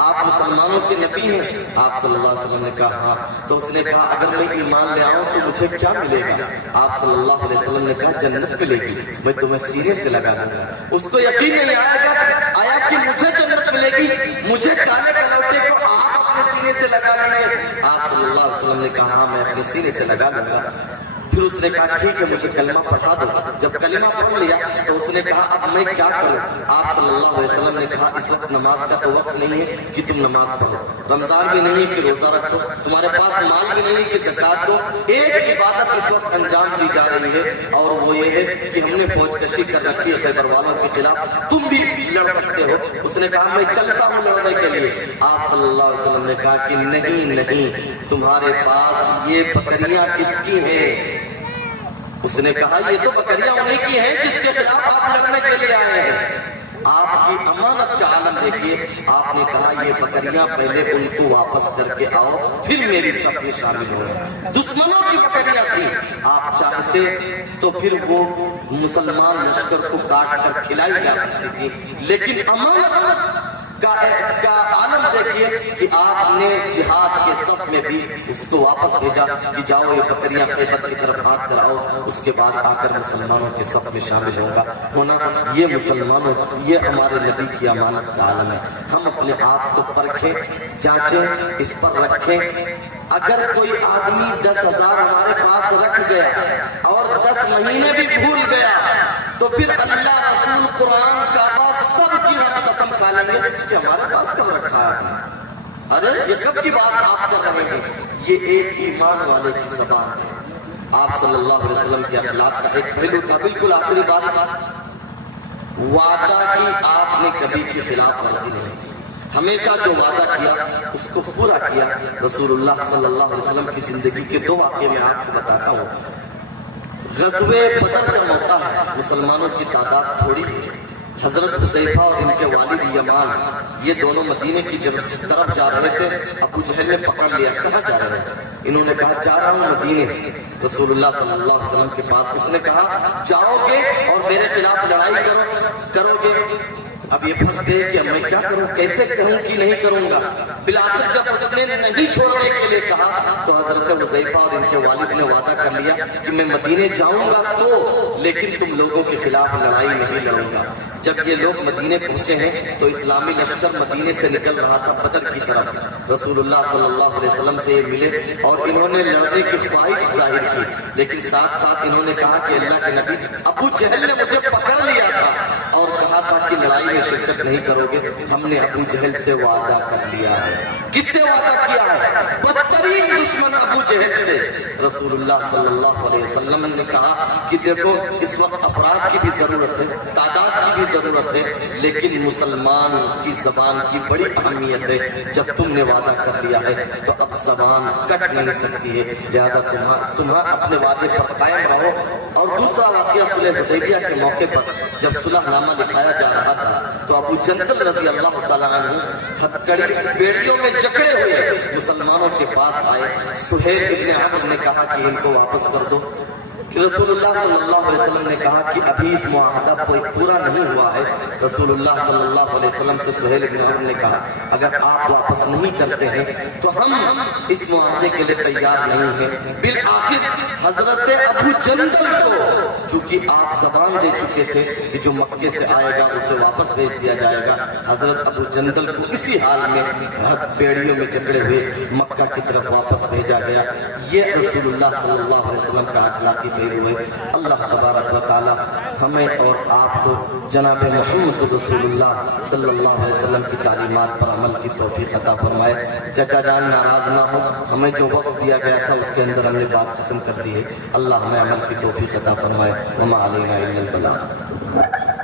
آپ مسلمانوں کے نبی ہیں؟ آپ صلی اللہ علیہ وسلم نے کہا ہاں۔ تو اس نے کہا اگر میں ایمان لے آؤں تو مجھے کیا ملے گا؟ آپ صلی اللہ علیہ وسلم نے کہا جنت ملے گی، میں تمہیں سینے سے لگا دوں گا۔ اس کو یقین نہیں آیا کہ مجھے جنت ملے گی، مجھے کالے کلوٹے کو آپ اپنے سینے سے لگا لیں گے؟ آپ صلی اللہ علیہ وسلم نے کہا ہاں میں اپنے سینے سے لگا لوں گا۔ پھر اس نے کہا ٹھیک ہے مجھے کلمہ پڑھا دو۔ جب کلمہ پڑھ لیا تو اس نے کہا اب میں کیا کروں؟ آپ صلی اللہ علیہ وسلم نے کہا اس وقت نماز کا تو وقت نہیں ہے کہ تم نماز پڑھو، رمضان بھی نہیں ہے کہ روزہ رکھو، تمہارے پاس مال بھی نہیں ہے کہ زکات دو۔ ایک عبادت اس وقت انجام دی جا رہی ہے اور وہ یہ ہے کہ ہم نے فوج کشی کر رکھی ہے خیبر والوں کے خلاف، تم بھی لڑ سکتے ہو۔ اس نے کہا میں چلتا ہوں لڑنے کے لیے۔ آپ صلی اللہ علیہ وسلم نے کہا کہ نہیں، تمہارے پاس یہ بکریاں کس کی ہیں؟ اس نے کہا یہ تو بکریاں انہیں کی ہیں جس کے خلاف آپ لڑنے کے لیے آئے ہیں۔ آپ کی امانت کا عالم دیکھیے۔ آپ نے کہا یہ بکریاں پہلے ان کو واپس کر کے آؤ پھر میری صف میں شامل ہو۔ دشمنوں کی بکریاں تھی، آپ چاہتے تو پھر وہ مسلمان لشکر کو کاٹ کر کھلائی جا سکتی تھی، لیکن امانت کا عالم دیکھیے کہ آپ نے جہاد کے صف میں بھی اس کو واپس بھیجا کہ جاؤ یہ بکریاں خیبر کی طرف ہاتھ کر آؤ، اس کے بعد آ کر مسلمانوں کے صف میں شامل ہونا۔ یہ مسلمانوں، یہ ہمارے نبی کی امانت کا عالم ہے۔ ہم اپنے آپ کو پرکھیں، جانچیں، اس پر رکھیں۔ اگر کوئی آدمی 10,000 ہمارے پاس رکھ گیا اور 10 مہینے بھی بھول گیا تو پھر اللہ، رسول، قرآن، کعبہ سب کی ہم قسم کھا لیں گے کہ ہمارے پاس کب رکھا ہے؟ ارے یہ کب کی بات آپ کر رہے ہیں؟ یہ ایک ایمان والے کی زبان ہے۔ آپ صلی اللہ علیہ وسلم کے اخلاق کا ایک پہلو تھا۔ بالکل آخری بات، وعدہ کی آپ نے کبھی کے خلاف ورزی نہیں کی، ہمیشہ جو وعدہ کیا اس کو پورا کیا۔ رسول اللہ صلی اللہ علیہ وسلم کی زندگی کے 2 واقعے میں آپ کو بتاتا ہوں۔ غزوہ بدر کا موقع ہے، مسلمان مسلمانوں کی تعداد تھوڑی ہے۔ حضرت حذیفہ اور ان کے والد یمان یہ دونوں مدینے کی طرف جا رہے تھے۔ ابو جہل نے پکڑ لیا، کہاں جا رہے ہیں؟ انہوں نے کہا جا رہا ہوں مدینے۔ رسول اللہ صلی اللہ علیہ وسلم کے پاس اس نے کہا جاؤ گے اور میرے خلاف لڑائی کرو گے؟ اب یہ پھنس گئے کہ اب میں کیا کروں، کیسے کہوں کہ نہیں کروں گا۔ بالآخر جب اس نے نہیں چھوڑنے کے لیے کہا تو حضرت حذیفہ اور ان کے والد نے وعدہ کر لیا کہ میں مدینے جاؤں گا تو لیکن تم لوگوں کے خلاف لڑائی نہیں لڑوں گا۔ جب یہ لوگ مدینے پہنچے ہیں تو اسلامی لشکر مدینے سے نکل رہا تھا بدر کی طرف۔ رسول اللہ صلی اللہ علیہ وسلم سے یہ ملے اور انہوں نے لڑنے کی خواہش ظاہر کی، لیکن ساتھ ساتھ انہوں نے کہا کہ اللہ کے نبی ابو جہل نے مجھے پکڑ لیا تھا اور کہا تھا کہ لڑائی میں شرکت نہیں کرو گے۔ ہم نے ابو جہل سے وعدہ کر لیا ہے۔ کس سے وعدہ کیا ہے؟ بدترین دشمن ابو جہل سے۔ رسول اللہ صلی اللہ علیہ وسلم نے کہا کہ دیکھو اس وقت افراد کی بھی ضرورت ہے، تعداد کی بھی ضرورت ہے، لیکن مسلمان کی زبان کی بڑی اہمیت ہے۔ جب تم نے وعدہ کر لیا ہے تو اب زبان کٹ نہیں سکتی ہے، لہذا تمہاں اپنے وعدے پر قائم رہو۔ اور دوسرا واقعہ صلح حدیبیہ کے موقع پر جب صلح نامہ لکھایا جا رہا تھا تو ابو جندل رضی اللہ تعالیٰ عنہ ہتھکڑی بیڑیوں میں جکڑے ہوئے مسلمانوں کے پاس آئے۔ سہیل ابن عمرو نے کہا کہ ان کو واپس کر دو، کہ رسول اللہ صلی اللہ علیہ وسلم نے کہا کہ ابھی اس معاہدہ پورا نہیں ہوا ہے۔ رسول اللہ صلی اللہ علیہ وسلم سے سہیل بن عمرو نے کہا اگر آپ واپس نہیں کرتے ہیں تو ہم اس معاہدے کے لیے تیار نہیں ہیں۔ بالآخر حضرت ابو جندل کو چونکہ آپ زبان دے چکے تھے کہ جو مکے سے آئے گا اسے واپس بھیج دیا جائے گا، حضرت ابو جندل کو اسی حال میں بیڑیوں میں جکڑے ہوئے مکہ کی طرف واپس بھیجا گیا۔ یہ رسول اللہ صلی اللہ علیہ وسلم کا اخلاقی پہلو ہے۔ اللہ تبارک و تعالی ہمیں اور آپ کو جناب محمد رسول اللہ صلی اللہ علیہ وسلم کی تعلیمات پر عمل کی توفیق عطا فرمائے۔ چچا جان ناراض نہ ہو، ہمیں جو وقت دیا گیا تھا اس کے اندر ہم نے بات ختم کر دی ہے۔ اللہ ہمیں عمل کی توفیق عطا فرمائے۔ وما علینا الا البلاغ۔